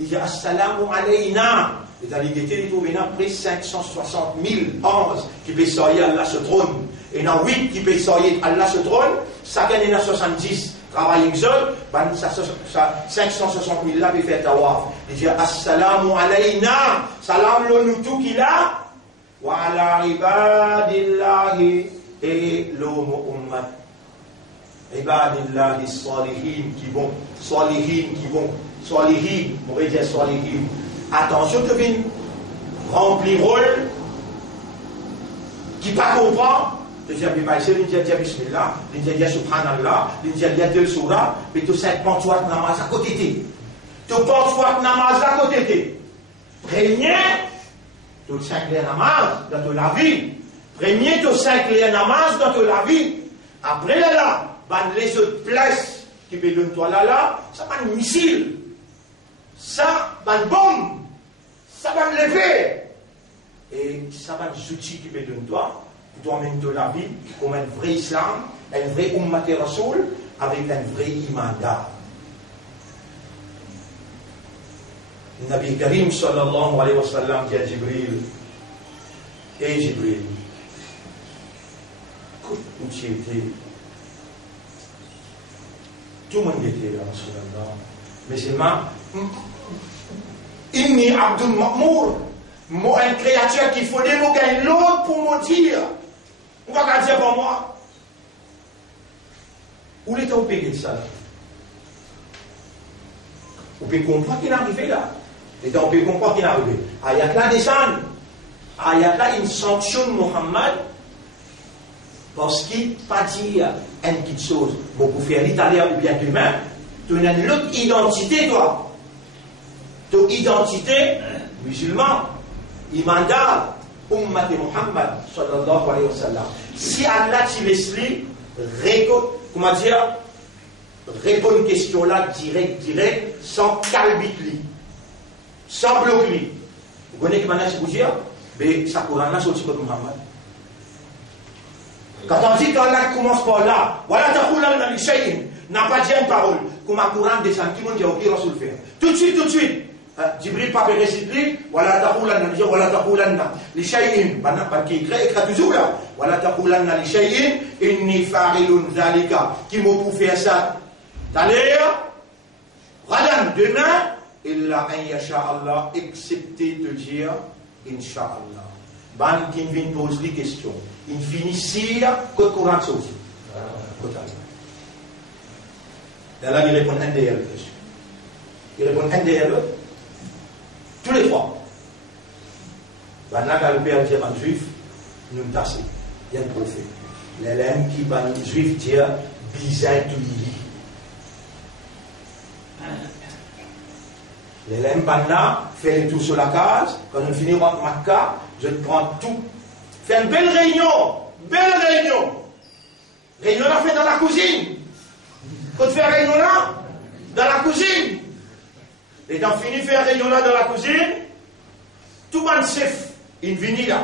Il dit Assalamu alayna. Et dans l'égalité, il trouve après 560 000 anges qui peuvent sortir Allah ce trône. Et dans 8 qui peuvent sortir Allah ce trône, chacun est dans 70. Travail seul, 560 000 là, il fait tawaf. Il dit Assalamu alayna, salam le nous tout qu'il a, wa ala ibadillahi, et l'homme ummat. Ibadillah, les salihin qui vont, on va dire salihin. Attention, tu viens remplir rôle qui pas comprend. Tu dis, bismillah, tu dis, subhanallah, tu dis, tel surah, mais tu sais, prends toi namaz à côté de. Tu prends toi namaz à côté de. Premier, tu sais les namaz dans la vie. Premier, tu sais les namaz dans la vie. Après là, les autres places qui me donnent toi là, ça va un missile. Ça va une bombe. Ça va me lever. Et ça va des outils qui me donnent toi. Tu dois mener de la vie comme un vrai islam, un vrai ummat rasoul, avec un vrai imandar. Le Nabi Karim sallallahu alayhi wa sallam dit à Jibril, et Jibril, où tu étais? Tout le monde était là, Rasulallah. Mais c'est ma Inni Abdul Ma'mour, moi, un créature qu'il faut démoguer l'autre pour me dire. On va garder pour moi. Où est-ce qu'on peut de ça? On peut comprendre qu'il est arrivé là. Et on peut comprendre qu'il est arrivé. Ayat là descend. Ayat là, il sanctionne Muhammad parce qu'il n'a pas dit une petite chose. Bon, pour faire l'italien ou bien demain, tu as une autre identité, toi. Ton identité musulman, imandar, ummat Muhammad, sallallahu alayhi wa sallam. Si Allah te laisse comment dire, répondre une question là, direct, sans calbitli, sans bloquer. Vous connaissez que maintenant, je vous dis, mais ça Coran là, c'est au Muhammad. Quand on dit qu'Allah commence par là, voilà ta couleur dans les shay'in, n'a pas dit une parole, comme un Coran descend, qui m'ont dit, ok, Rasoul faire. Tout de suite. Jibril pas réciter, voilà ta koulanna, les shay'in, pas qui écrit toujours là, voilà ta koulanna, les shay'in, inni fa'ilun dhalika, qui m'ont pour faire ça. D'ailleurs, Radan, demain, illa an yasha Allah, excepté de dire, Inch'Allah. Ban qui vient poser des questions. Il finit ici, que le Coran sauce. Et là, il répond un derrière l'autre. Il répond un derrière l'autre. Tous les trois. Ban là, quand le père dit un juif, nous nous tassons. Il y a un prophète. L'élève qui va un juif dire, bizarre tout il. L'élève Banna fait le tour sur la case. Quand on finit avec Makkah, je prends tout. Fais une belle réunion. Réunion là fait dans la cuisine. Quand tu fais réunion là, dans la cuisine. Et quand on finit de faire réunion là dans la cuisine, tout le monde chef, il vient là.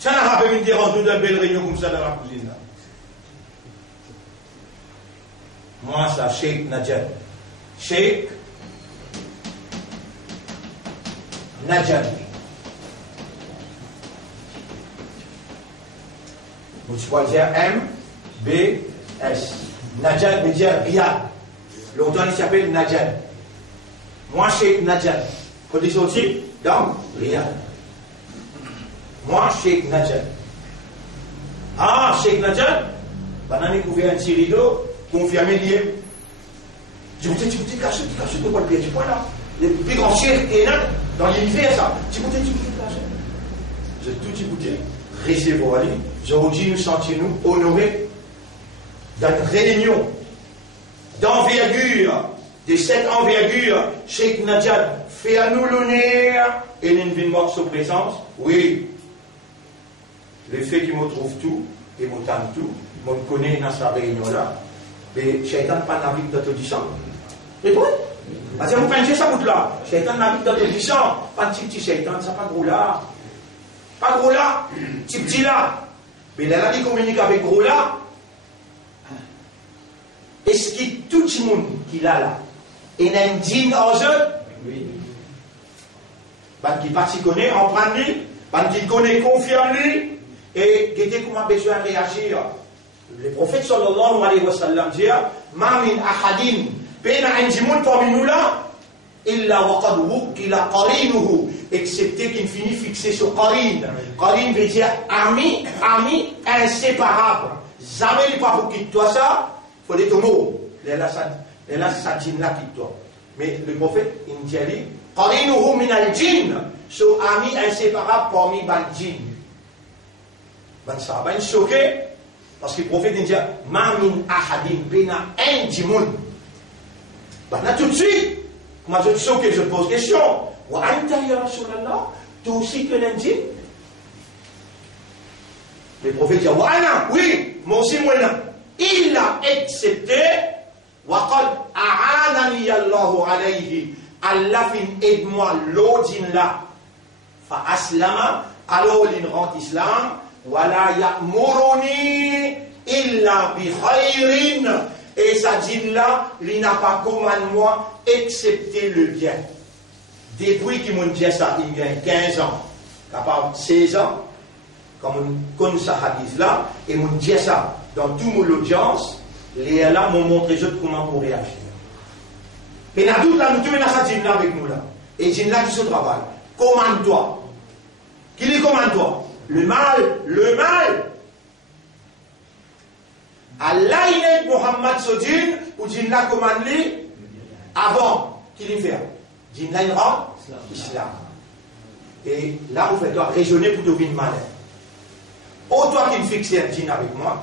Ça n'a pas pu me dire en toute une belle réunion comme ça dans la cuisine là. Moi, ça, Sheikh Najad. Sheikh Najad. Vous pouvez dire M-B-S. Najad veut dire Riyad. L'auteur, il s'appelle Najad. Moi, Sheikh Najad. Quand il sortit, dans Riyad. Moi, Sheikh Najad. Ah, Sheikh Najad. Pendant qu'il couvert un petit rideau, confirmé lié. Tu caches de quoi le pied, tu vois là. Les plus grands chefs qui est là, dans l'univers, ça. Tu caches. J'ai tout écouté. Recevoir Ali. Aujourd'hui, nous sentons-nous honorés dans une réunion d'envergure, de cette envergure. Sheikh Najad fait à nous l'honneur et nous venons sa présence. Oui. Le fait qu'il me trouve tout, et me tente tout, me connaît dans sa réunion là. Mais Shaitan pas navigue dans tout du sang. Et toi? Parce que vous pensez ça bout là. Shaitan navigue dans tout du sang. Pas petit Shaitan, ça pas gros là. Pas gros là. Petit là. Mais là, il communique avec gros là. Est-ce que tout le monde qui l'a là est indigne aux autres? Oui. Parce qu'il pas s'y connaît, en prend lui. Parce qu'il connaît, confirme lui. Et guettez comment besoin de réagir. Le prophète sallallahu alayhi wa sallam dit Ma min ahadin, peine un jimoun parmi nous là, illa waqad wukkila qarinuhu, excepté qu'il finit fixé sur qarin. Qarin veut dire ami, ami inséparable. Jamais il n'est pas pour quitter toi ça, il faut des mots. Là, ça djinn là quitte toi. Mais le prophète, il dit, qarinuhu min al-jinn, so ami inséparable parmi les djinn. Ben ça va être choqué, parce que le prophète il dit, ma min ahadin bina un djimoun. Ben là tout de suite, moi je suis choqué, je pose question. Wa anta ya Rasulallah, toi aussi que l'indien? Le prophète dit, wa ana, oui, moi aussi moi là. Il a accepté, wa qad a'anani Allahu alayhi, Allah fin aide-moi l'odin là. Fa aslama, alors il rentre islam, wala ya'muruni illa bi khayrin. Et ça dit là, il n'a pas commandé moi, excepté le bien. Depuis qu'il m'a dit ça, il y a 15 ans, capable 16 ans, comme on connaît ça hadith là, et m'a dit ça dans toute mon audience, les là m'ont montré comment pour réagir. Mais dans tout là, nous tenons ça dit là avec nous là. Et dit là qui se travaille. Commande-toi. Qui dit commande-toi? Le mal, le mal. Allah il est Muhammad Sodin ou Jinna commande lui avant qu'il y fait. Jinna il rend Islam. Et là vous faites toi raisonner pour devenir malin. Oh toi qui me fixes un djinn avec moi.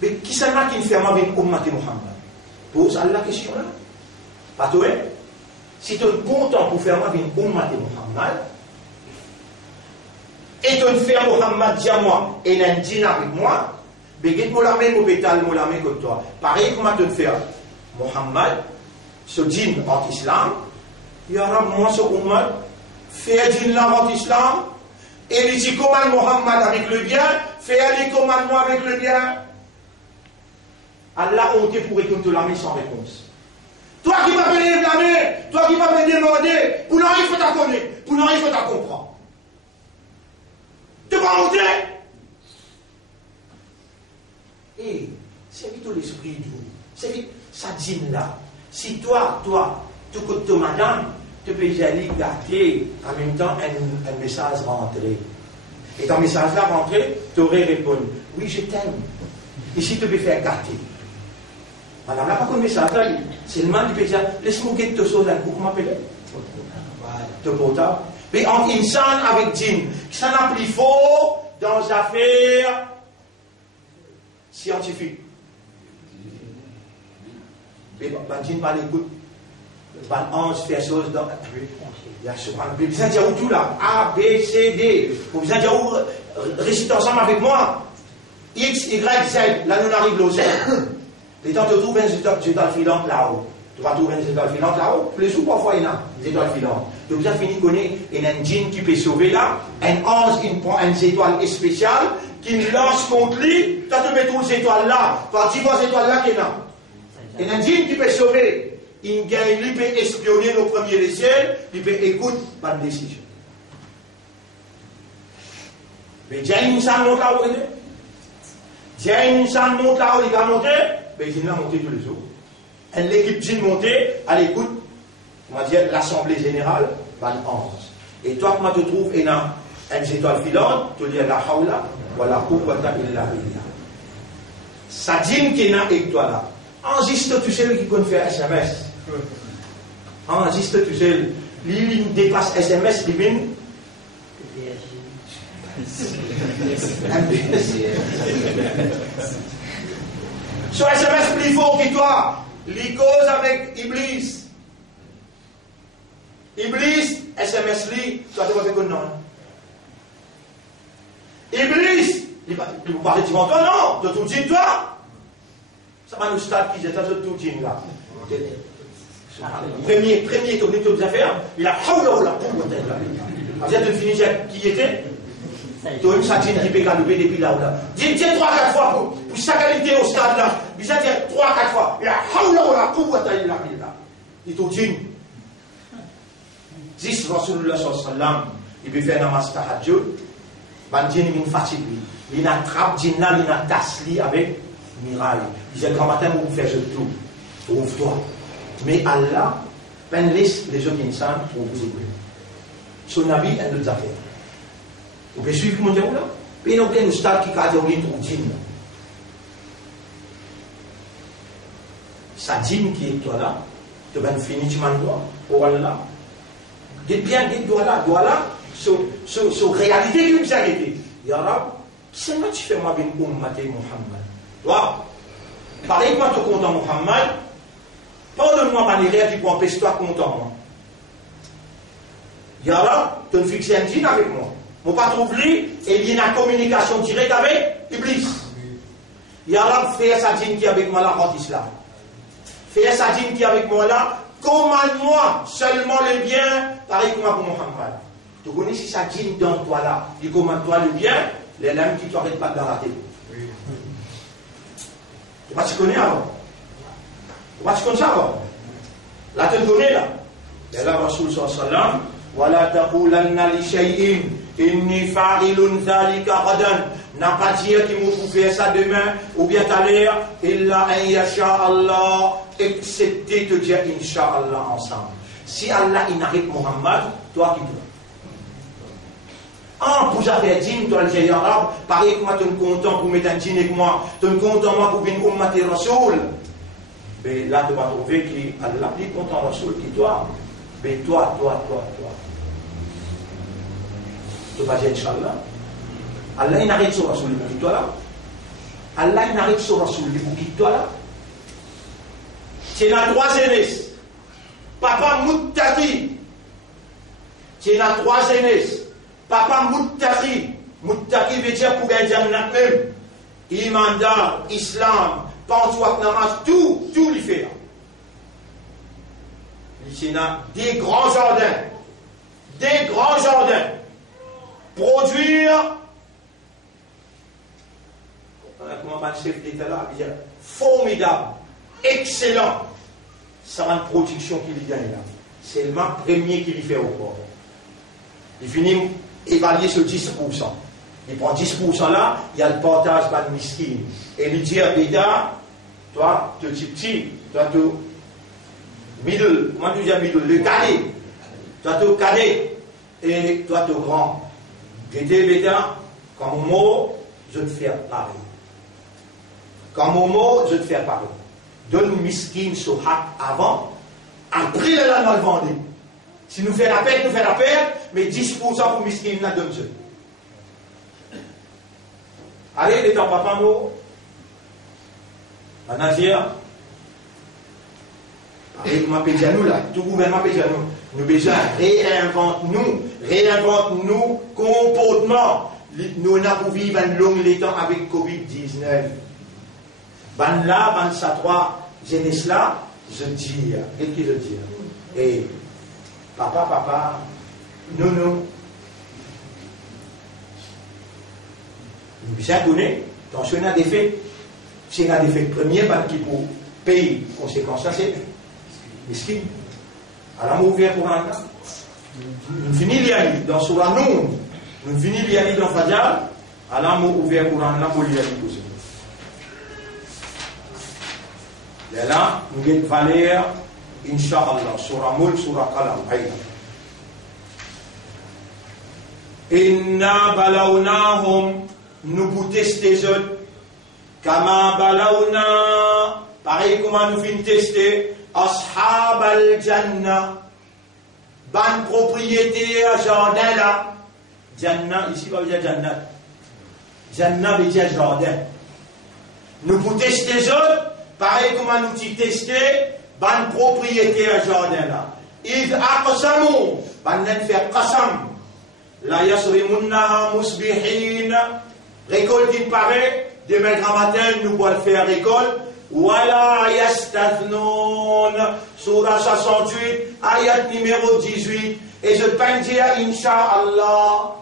Mais qui c'est là qui me fait moi avec Ummat Muhammad? Pose Allah la question là. Pas toi. Si tu es content pour faire moi avec Ummat Muhammad. Et tu fais Muhammad dis à moi, et un djinn avec moi, mais moi la main, mon pétale, moi la main comme toi. Pareil, comment tu fais Muhammad, ce djinn en islam, il y aura moi ce Ummah, fais djinn là en islam, et il dit commande Muhammad avec le bien, fais aller commande moi avec le bien. Allah honte pour répondre la main sans réponse. Toi qui vas venir réclamer, toi qui vas venir demander, pour l'en il faut t'en connaître, pour l'en il faut t'en comprendre. Tu vas monter. Et c'est vite l'esprit de vous. C'est vite, ça dit là. Si toi, tout comme toi, madame, tu peux y aller gâter, en même temps, un message rentré. Et dans le message là rentré, tu aurais répondu, oui, je t'aime. Et si tu peux faire gâter. Madame, là, pas comme message là, c'est le man qui peut dire, laisse-moi quelque chose d'un coup, comment m'appeler? Te portable. Mais entre insan avec djinn, ça n'a plus faux dans les affaires scientifiques. Mais djinn pas l'écoute. Ban 11 fait chose dans. Il y a ce qu'on besoin de dire tout là. A, B, C, D. Vous besoin de dire récite ensemble avec moi. X, Y, Z. Là, nous arrivons au Z. Et quand tu trouves un étoile filante là-haut. Tu vas trouver une étoile filante là-haut. Tous les jours, parfois, il y en a des étoiles filantes. Donc, vous avez fini de connaître, il y a un djinn qui peut sauver là. Un ange qui prend une étoile spéciale, qui lance contre lui. Quand tu mets toutes les étoiles là, tu as 10 étoiles là qui est là. Il y a un djinn qui peut sauver. Il peut espionner nos premiers les ciels. Il peut écouter pas de décision. Mais Djinn Insan monte là-haut. Djinn Insan monte là-haut, il va monter. Mais il va monter tous les jours. L'équipe djinn montée, à l'écoute, on va dire l'assemblée générale, va le 11. Et toi, comment tu trouves une étoile filante, tu dis la hawla, wa la quwwata illa billah. Ça djinn qui est là avec toi là. Enregistre tu sais le qui peut faire SMS. Enregistre tu sais, lui dépasse SMS, il vient. Sur SMS plus fort que toi. Les causes avec Iblis. Iblis, SMS li, toi tu vas faire comme non. Iblis, il vous parle de toi, non, de tout djinn toi. Ça va nous stade qui j'étais de tout djinn là. Premier tourné toutes les affaires, il a hawla wala quwwata illa billah. Vous êtes fini qui était? Tu as une satine qui peut galoper depuis là ou là. Dis 3-4 fois pour sa qualité au stade là. Vous êtes 3-4 fois. Il a hawla wala quwwata illa billah. Il est au djinn. 10 Rasulullah sallallahu alayhi wa sallam, il peut faire namaz tahajjud. Ben djinn il fatigue lui. Il attrape djinn là, il tasse lui avec miraille. Il dit grand matin vous faites tout. Ouvre-toi. Mais Allah, ben laisse les autres insan pour vous aider. Son avis est notre affaire. Vous pouvez suivre mon diable là? Il n'y a aucun stade qui a dit pour dîme. Sa dîme qui est toi là, tu vas finir tu m'en dois, pour Allah. Dites bien, dites doigt là, sur réalité qui vous a été. Ya Rab, c'est moi qui fais ma bin ummati Muhammad. Toi, pareil, moi tu content Muhammad, pardonne-moi ma nérère qui peut empêcher toi content moi. Ya Rab, tu ne fixes un dîme avec moi. Mon pas trouver, et il y a une communication directe avec Iblis. Ya Rab, fais sa dîme qui est avec moi là, en islam. Fais sa dîme qui est avec moi là, commande-moi seulement le bien, pareil que moi pour Muhammad. Tu connais si sa dîme dans toi là, il commande-toi le bien, les lames qui ne t'arrêtent pas de la rater. Tu vas te connaître alors? Tu vas te connaître ça alors? Là, tu te connais là. Et là, Rasul sallallahu alayhi wa sallam, وَلَا تَقُولَنَّ لِشَيْءٍ إِنِّي فَاعِلٌ ذَلِكَ غَدًا. N'a pas dire qu'il vous pouvez faire ça demain ou bien tout à l'heure, illa an yasha Allah, excepté de dire Inch'Allah ensemble. Si Allah inarrête Muhammad, toi qui dois. Ah, vous avez dit, toi le vieil arabe, pareil que moi, tu es content pour mettre un dîner avec moi, tu es content moi pour venir ummati Rasoul. Mais là, tu vas trouver qu'Allah est content Rasoul qui toi. Mais toi. Tu vas dire Inch'Allah. Allah il arrête sur Rasoul pour toi là. Allah il arrête sur Rasoul pour toi là. C'est la trois jeunesse. Papa Muttaqi. C'est la trois jeunesse. Papa Muttaqi. Muttaqi veut dire pour gagner Jannat même. Imandar, Islam, Pantuak Namas, tout il fait. Il y a des grands jardins. Des grands jardins. Produire. Comment le chef d'État là, il dit formidable, excellent. Ça va une production qu'il gagne là. C'est le premier qu'il fait au corps. Il finit évaluer ce 10%. Il prend 10% là, il y a le partage par le miskin. Et il dit à Béda, toi, tu es petit, toi, tu es middle, comment tu dis middle, le cadet. Toi, tu es cadet, et toi, tu es grand. Je dis Béda, comme mot, je te fais pareil. Quand Momo, je te fais parler. Donne miskin sur hak avant, après le lendemain le vendre. Si nous faisons la paix, nous faisons la paix, mais 10% pour miskin, nous donne Dieu. Allez, les temps papa, moi, en Asia, avec ma pédianou là, tout gouvernement pédianou, nous besoin réinvente-nous comportement. Nous n'avons pas vivre un long temps avec Covid-19. Ban là, ban sa trois jeunesse là, je dis, qu'est-ce qu'il veut dire? Et papa, nous, nous bien connaît, attention à des faits. Si on a des faits premiers, qui pour payer conséquences, ça c'est miskin. Alors, on ouvert pour un cas. Nous finissons l'y dans Surah Noun, nous finissons l'y dans Fajr, alors on ouvert pour un an, pour l'y aller aussi. Et là, nous avons valeur, Inch'Allah, Surah Mulk, Surah Qalam, Inna balawnahum, nous pour tester les autres, Kama balawna, pareil comment nous finissons tester, Ashab al-Jannah, ban propriété à jardin là, Jannah, ici va dire Jannah, Jannah veut dire jardin. Nous pour tester les autres, pareil comment nous t'y tester, ban propriété à jardin là. Id aqsamu, ban n'en fait qasam. La yasrimunnaha musbihin. Récolte il paraît, demain grand matin nous allons faire récolte. Wala yastathnoun. Surah 68, ayat numéro 18. Et je peux dire Inch'Allah.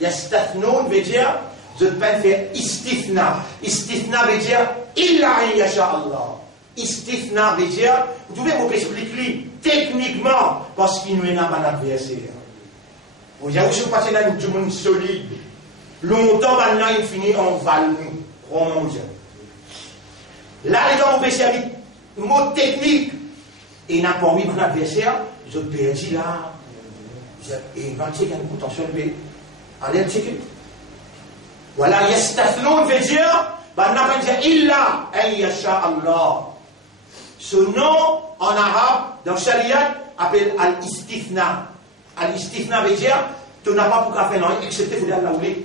Yastathnoun veut dire, je peux faire istifna. Istifna veut dire illa yasha'Allah. Istifna veut dire, vous pouvez vous expliquer techniquement, parce qu'il nous n'a pas d'adversaire. Vous avez aussi passé dans une monde solide. Longtemps maintenant, il finit en val nous. Là, les gens ont fait servir mot technique. Et n'a pas envie mon adversaire, je perds là. Et il va checker une potentiel, mais allez checker. Voilà, yastathnoun veut dire, n'a pas dire illa an yasha Allah. Ce nom en arabe, dans Shariat, appelle al-istithna. Al-istithna veut dire, tu n'as pas pour faire non, excepté vous dire la oubli.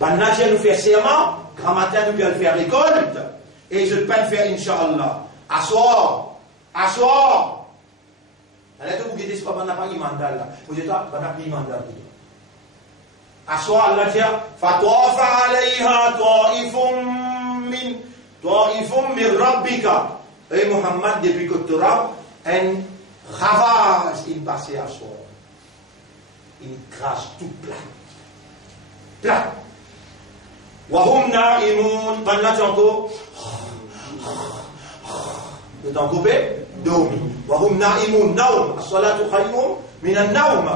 Nadia nous fait serment, grand matin nous peut faire récolte, et je ne peux pas faire Inch'Allah. Assoir. Alors, vous dites, c'est pas qu'on n'a pas imandal là. Vous dites, on n'a pas imandal. Assoir, Allah dit, Fatofa alayha ta'ifum min rabbika. Et Muhammad, depuis que tu rabs, un ravage, il passait à soi. Il crache tout plat. Wahum na'imun, pendant encore, le temps coupé, dormi. Wahum na'imun, naum, as-salatu khayrun minan naum.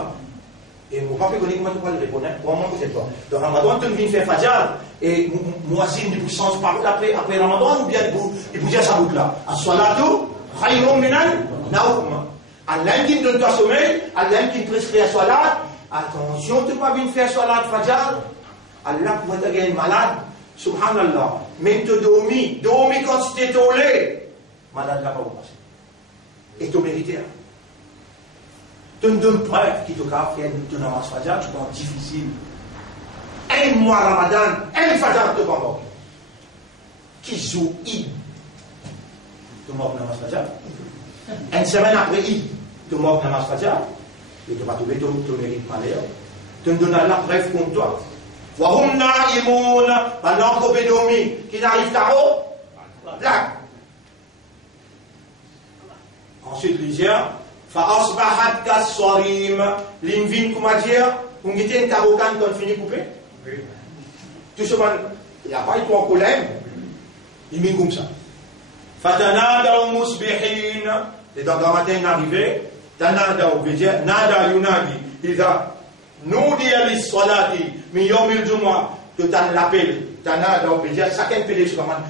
Et mon papa connaît comment tu peux le répondre, comment vous êtes pas. Dans Ramadan, tu viens faire Fajr, et Mouassine, il vous change parole après Ramadan, ou bien il vous dit à sa boucle là. As-salatu khayrun minan naum. Allah qui donne ton sommeil, Allah qui prescrit à salat, attention, tu ne peux pas venir faire salat Fajr. Allah pourrait te gagner malade, subhanallah. Mais tu dormis quand tu t'es tollé, malade là pas vous passer. Et tu mérites. Tu ne donnes preuve qui te faire ton namaz Fajr, tu es difficile. Un mois Ramadan, un Fajr te convoque. Qui joue Eid, tu manques namaz Fajr. Une semaine après Eid, tu manques namaz Fajr. Et tu vas trouver ton mérite malheur. Tu ne donnes la preuve contre toi. Wahum na'imun, pendant qu'on peut dormir, qui n'arrive qu'à haut, blague. Ensuite, il dit, Fa'asbahat kassarim, l'invine, comment dire, on dit un carocan quand on finit coupé. Tout ce monde, il n'y a pas eu en colère, il met comme ça. Fatanadaw musbihin, et donc le matin, il est arrivé, Tanadaw, veut dire, Nada yunadi, il a Noudi alis salati, mi yomil jumwa, tu t'en l'appelles, Tanada, on peut dire, chacun peut dire,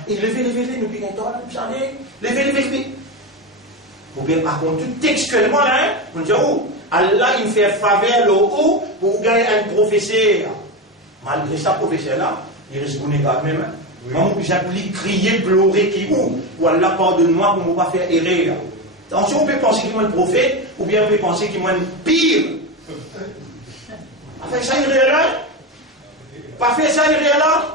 il levez, nous piquons toi, vous savez, levez. Ou bien, par contre, textuellement, là, on dit, oh, Allah, il fait faveur le haut pour gagner un professeur. Malgré ça, professeur-là, il reste bonnet quand même. Moi, j'applique crier, pleurer, qui ou Allah, pardonne-moi pour ne pas faire erreur. Attention, on peut penser qu'il est un prophète, ou bien on peut penser qu'il est un pire. Pas fait ça, il est là. Pas fait ça, il est là.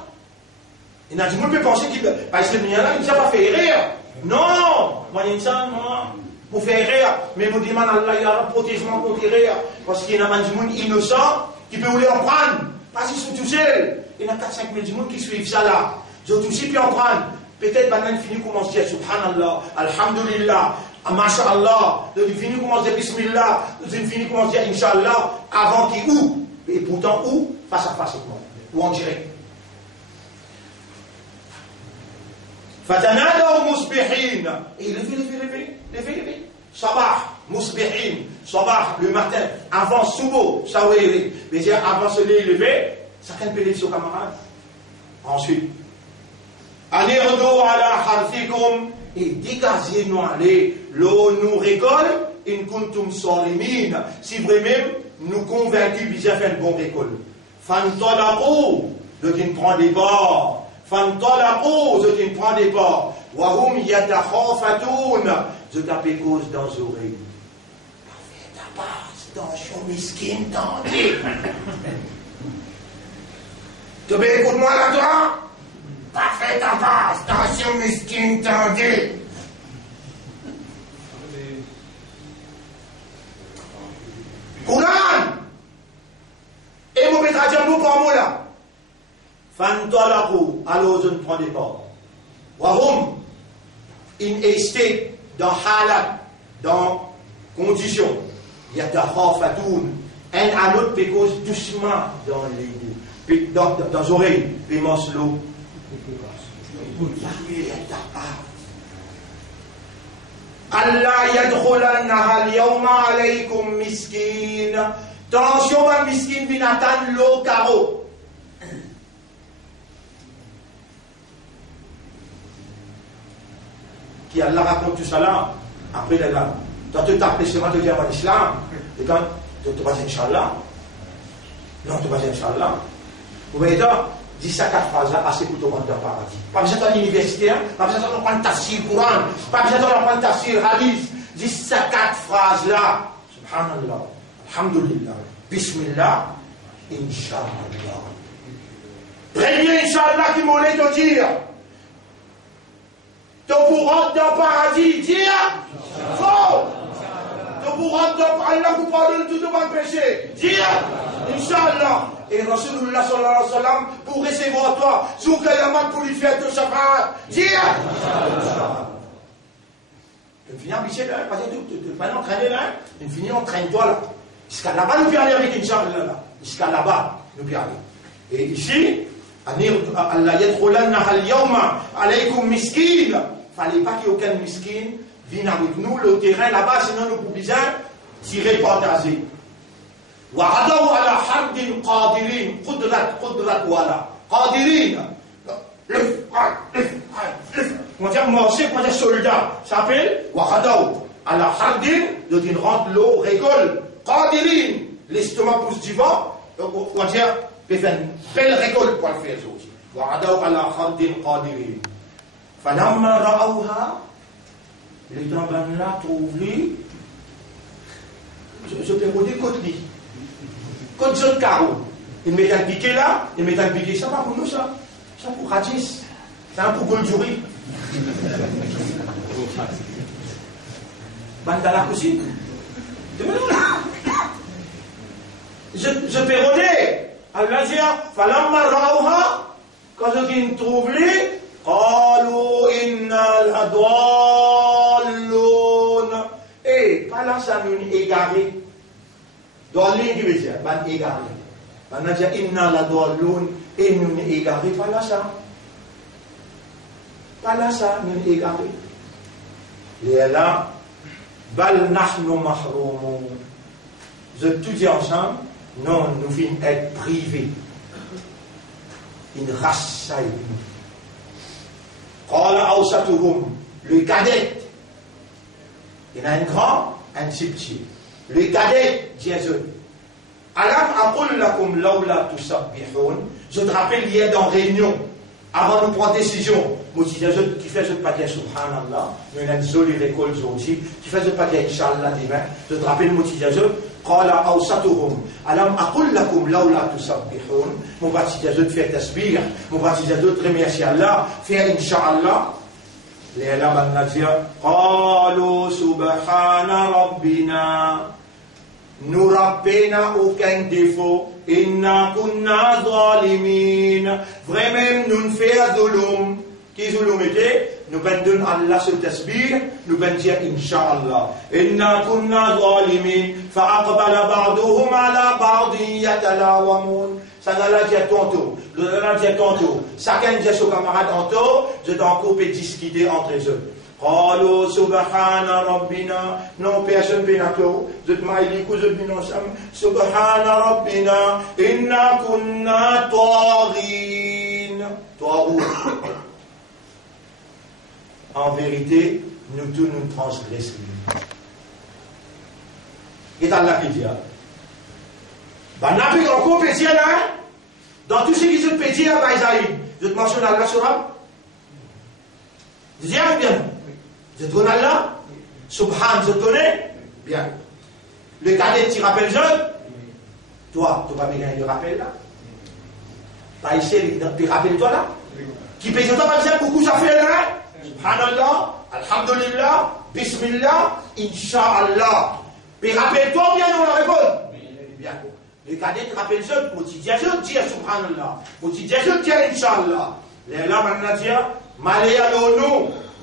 Il y a des gens qui peuvent penser qu'il n'a pas fait erreur. Non, moi, il y a ça, moi. Pour faire erreur, mais vous demandez Allah, il a protégement contre erreur. Parce qu'il y a des gens innocents qui peuvent vous en prendre. Parce qu'ils sont tout seuls. Il y a 4-5 000 gens qui suivent ça là. Ils ont aussi pu en prendre. Peut-être maintenant, il finit comment se dire Subhanallah, Alhamdulillah, Masha'Allah. Il finit comment se dire Bismillah. Il finit comment se dire Inch'Allah. Avant qu'il ou. Et pourtant, où? Face à face avec moi. Ou en direct. Fatanadaw musbihin. Et levez. Sabah, musbihin. Sabah, le matin. Avant Soubo, Sawiri. C'est-à-dire, avant se lever, chacun peut dire son camarade. Ensuite, Anirdo ala harfikum. Et dégagez-nous, allez, l'eau nous récolte. In kuntum salimin. Si vraiment, nous convaincus, bien faire une bonne récolte. Fantolaqou, de qui ne prend des bords. Fantolaqou, de qui ne prend des bords. Wahum yatakhafatun, de taper cause dans les oreilles. Parfait, ta passe, dans son miskin, tendez. Tu veux écoute-moi là-dedans? Parfait, ta passe, dans son miskin, tendez. Quran! Et vous mettez à nous pour moi là. Fantolaqou, alors je ne prends pas. Wahum, in a state, dans halat, dans condition, yatakhafatun, un à l'autre pécose doucement dans les deux, dans les oreilles, pémence l'eau. Allah yadkhulannaha al-yawma alaykum miskin. Attention, ma miskin binatan l'eau carreau. qui Allah raconte tout ça là, après là, toi tu tapes les chemins de dire l'islam, et quand tu vas dire Inch'Allah, non, tu vas dire Inch'Allah, vous voyez donc, dis ça 4 phrases là, assez pour te rendre dans le paradis. Pas besoin à l'université, pas besoin de prendre tafsir Coran, pas besoin de prendre tafsir hadith, dis ça 4 phrases là, subhanallah, alhamdulillah, bismillah, Inch'Allah. Très bien, Inch'Allah, qui m'aurait te dire. Tu pourras dans le paradis, dire faux. Tu pourras dans Allah vous pardonne tout de mon péché, dire Inch'Allah. Et Rasulullah sallallahu alayhi wa sallam, pour recevoir toi, sous Kayamat pour lui faire ton shafaat, dire Inch'Allah. Tu finis en bichette, parce que tu vas entraîner là, tu finis entraîne-toi là. Jusqu'à là-bas, nous pouvons aller avec Inch'Allah là. Jusqu'à là-bas, nous pouvons aller. Et ici, Allah yadkhulanna al-yawma alaykum miskin. Fallait pas qu'il y ait aucun miskin vienne avec nous le terrain là-bas, sinon nous pouvons bien tirer partager. Wa adaw ala hardin qadirin, qudrat wala qadirin. On dit morceau, on dit soldat. Ça s'appelle wa adaw ala hardin, donc il rentre l'eau, récolte qadirin. L'estomac pousse du vent, on dit une belle récolte pour le faire aussi. وعدوا على خد قادرين فلما رأوها les tremblements là trouvent lui je peux vous dire côte de carreau ils mettent un piqué là ils mettent un piqué ça va pour nous ça pour Radis c'est un pour Goldjouri Bandala aussi je peux redire Allah dit فلما رأوها quand ils trouvent lui قالوا إنا لضالون et pas là ça nous égaré dans l'église veut dire ban égaré ban dit إنا لضالون et nous égaré pas là ça nous égaré et là بل نحن محرومون je tout dit ensemble non, nous venons être privés. Une race ça est. Le cadet. Il y en a un grand, un petit. Le cadet, Jésus. Alam aqul lakum lawla tusabbihun. Je te rappelle hier dans réunion, avant de prendre décision, qui fait ce pas dire subhanallah, mais il y a une jolie récolte aussi, qui fait ce pas dire Inch'Allah demain. Je te rappelle, Jésus. قال أوسطهم ألم أقل لكم لولا تسبحون مباتجة في تسبيح مباتجة remercier Allah faire Inch'Allah les lama nadia قالوا سبحان ربنا nous rappelons aucun défaut إنا كنا ظالمين vraiment nous ne faisons zulum qui zulum était nous bendons Allah ce tasbih, nous bendons Inch'Allah. Inna kunna zalimin, fa'aqbala ba'duhum ala ba'din yatalawamun. Ça n'a dit tantôt, l'autre dit tantôt. Chacun dit à son camarade tantôt, je dois encore discuter entre eux. قالوا سبحان ربنا non personne benato je te maïli que je binosam subhana rabbina inna kunna taghin en vérité, nous tous nous transgressons. Et Allah qui dit, encore pédir là, dans tout ce qui se pédir à Baïsaïd, je te mentionne Allah sur Allah. Dis bien. Je te connais Allah, Subhan, je te connais bien. Le cadet, tu rappelles jeune, toi, tu vas bien gagner le rappel là. Pas ici, tu rappelles-toi là. Qui peut pas dire beaucoup ça fait là. Subhanallah, Alhamdulillah, Bismillah, Inch'Allah. Mais rappelle-toi bien dans la réponse. Bien. Les cadets te rappellent ça, moi tu dis Subhanallah, moi tu dis Inch'Allah. Les là maintenant dire, malé à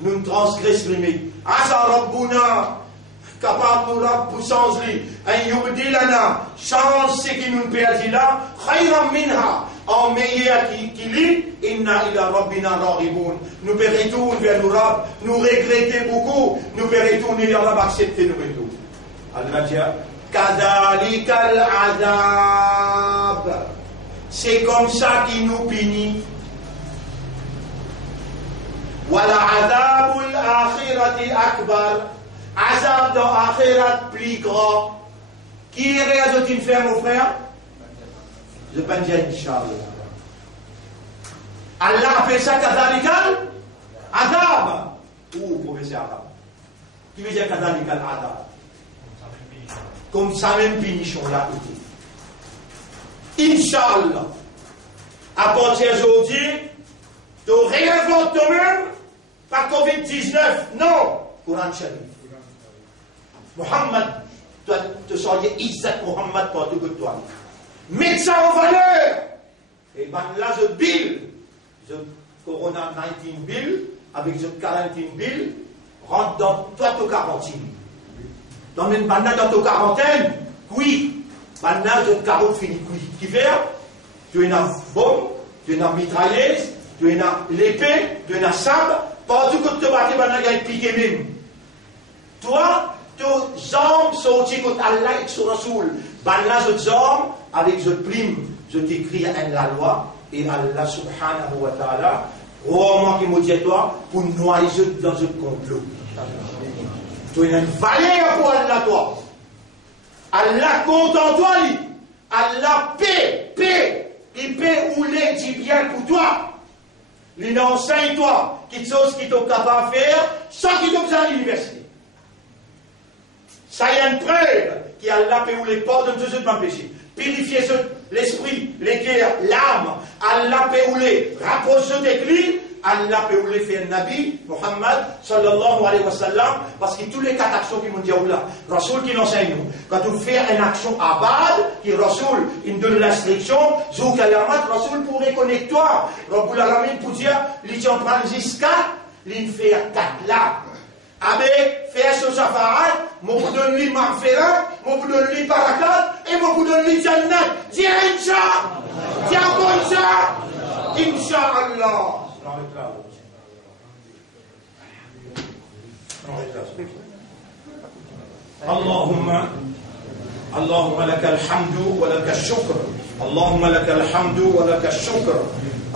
nous ne transgressons limite. Asa Rabbuna, capable nous Rabbu sans lui, un yubdilana, change ce qui nous perdit là, khayran minha. En meilleur qui lit, inna ila rabbina raribun. Nous retournons vers nous Rabb, nous regrettons beaucoup, nous retournons vers Allah, accepter nous retour. Allah dit, kadhalikal azab. C'est comme ça qu'il nous punit. وَلَعَذَابُ الْآخِرَةِ أَكْبَرُ. Azab dans l'akhirat plus grand. Qui est réalisé une faire, mon frère? Je peux dire, Inch'Allah. Allah appelle ça Kazalikal Adab. Ou professeur arabe. Qui veut dire Kazalikal Adab? Comme ça même punition là été. Inch'Allah. À partir d'aujourd'hui, tu réinventes toi-même par Covid-19. Non. Coran Sharif. Muhammad, tu soyez Isaac Muhammad pour tout que toi. Mets ça en valeur. Et ben là, je bill. The Corona-19 bill, avec the quarantine bill, rentre dans toi ta quarantine. Dans une banane dans ta quarantaine, oui, banane de carotte fini, oui. Qui fait? Tu es une bombe, tu es une mitrailleuse, tu es une l'épée, tu es une sable, partout que tu te battes, banane il y a piqué même. Toi, tes jambes sorties contre Allah et son Rasoul, banane de jambes, avec the prime, je t'écris la loi. Et Allah subhanahu wa ta'ala, moi qui me dit toi, pour noyer dans ce complot. Tu es une valeur pour Allah, toi. Allah compte en toi, lui. Allah paie. Il paie ou les dit bien pour toi. Il enseigne toi, quelque chose qui t'est capable de faire, sans qu'il t'ait besoin à l'université. Ça y a une preuve qui Allah paie ou les portes de tous ceux qui m'ont péché. Purifier l'esprit, les cœurs, l'âme. Allah peut ou les rapprocher avec lui. Allah peut ou les faire Nabi, Muhammad, sallallahu alayhi wa sallam. Parce que tous les quatre actions qui m'ont dit là, Rasoul qui l'enseigne nous. Quand on fait une action à Bad, qui Rasoul, il donne l'instruction, Zouk al-Yamat, Rasoul pourrait connecter toi. Rabbul Alamin pour dire, il t'en prend jusqu'à, il fait quatre là. Avec faire ce shafaat, mon vous donne lui maghfirat, mon vous donne lui barakat, et mon vous donne lui jannat. Tiens, Inch'Allah. Tiens, comme ça. Inch'Allah. اللهم لك الحمد ولك الشكر اللهم لك الحمد ولك الشكر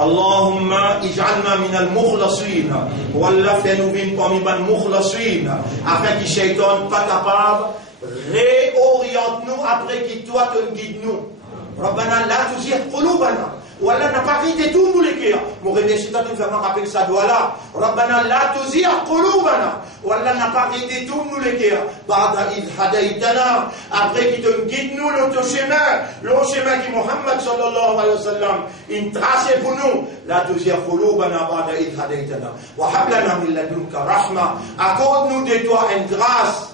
اللهم اجعلنا من المخلصين ولا فنوبين parmi les مخلصين afin que Shaitan pas capable réoriente nous après que toi te guide nous ربنا لا تزغ قلوبنا ولا نبغي tout nous les cœurs mon remercie quand tu me rappelles ça doit là ربنا لا تزغ قلوبنا ولا نبغي tout nous les cœurs بعد إذ هديتنا après qu'il te guide nous le chemin qui Muhammad sallallahu alayhi wa sallam il trace pour nous لا تزغ قلوبنا بعد إذ هديتنا وهب لنا من لدنك رحمة accorde-nous de toi une grâce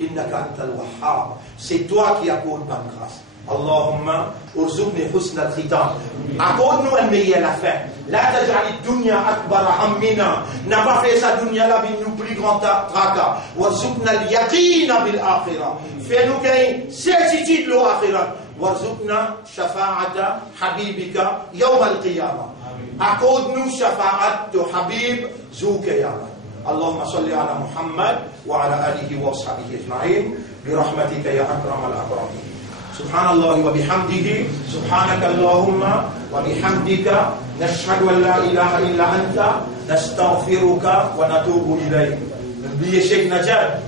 إنك أنت الوهاب c'est toi qui accordes ta grâce اللهم ارزقني حسن الختام accorde-nous un meilleur la fin لا تجعل الدنيا أكبر همنا n'a pas fait sa dunya la vie nous plus grand tracas وارزقنا اليقين بالآخرة fais-nous gagner certitude l'آخرة وارزقنا شفاعة حبيبك يوم القيامة accorde-nous شفاعة حبيب ذو قيامة اللهم صل على محمد وعلى آله وصحبه أجمعين برحمتك يا أكرم الأكرمين سبحان الله وبحمده سبحانك اللهم وبحمدك نشهد أن لا إله إلا أنت نستغفرك ونتوب إليك. N'oubliez Cheikh Najad,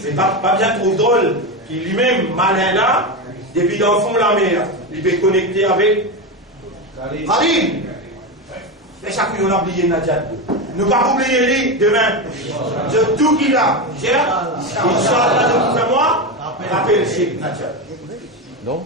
c'est pas bien trop drôle qu'il lui-même malin là, depuis dans le fond de la mer, il peut connecter avec Karim. Mais chaque fois on a oublié Najad. Ne pas oublier lui demain. De tout qu'il a. Inch'Allah de tout moi, rappelle Cheikh Najad. Non?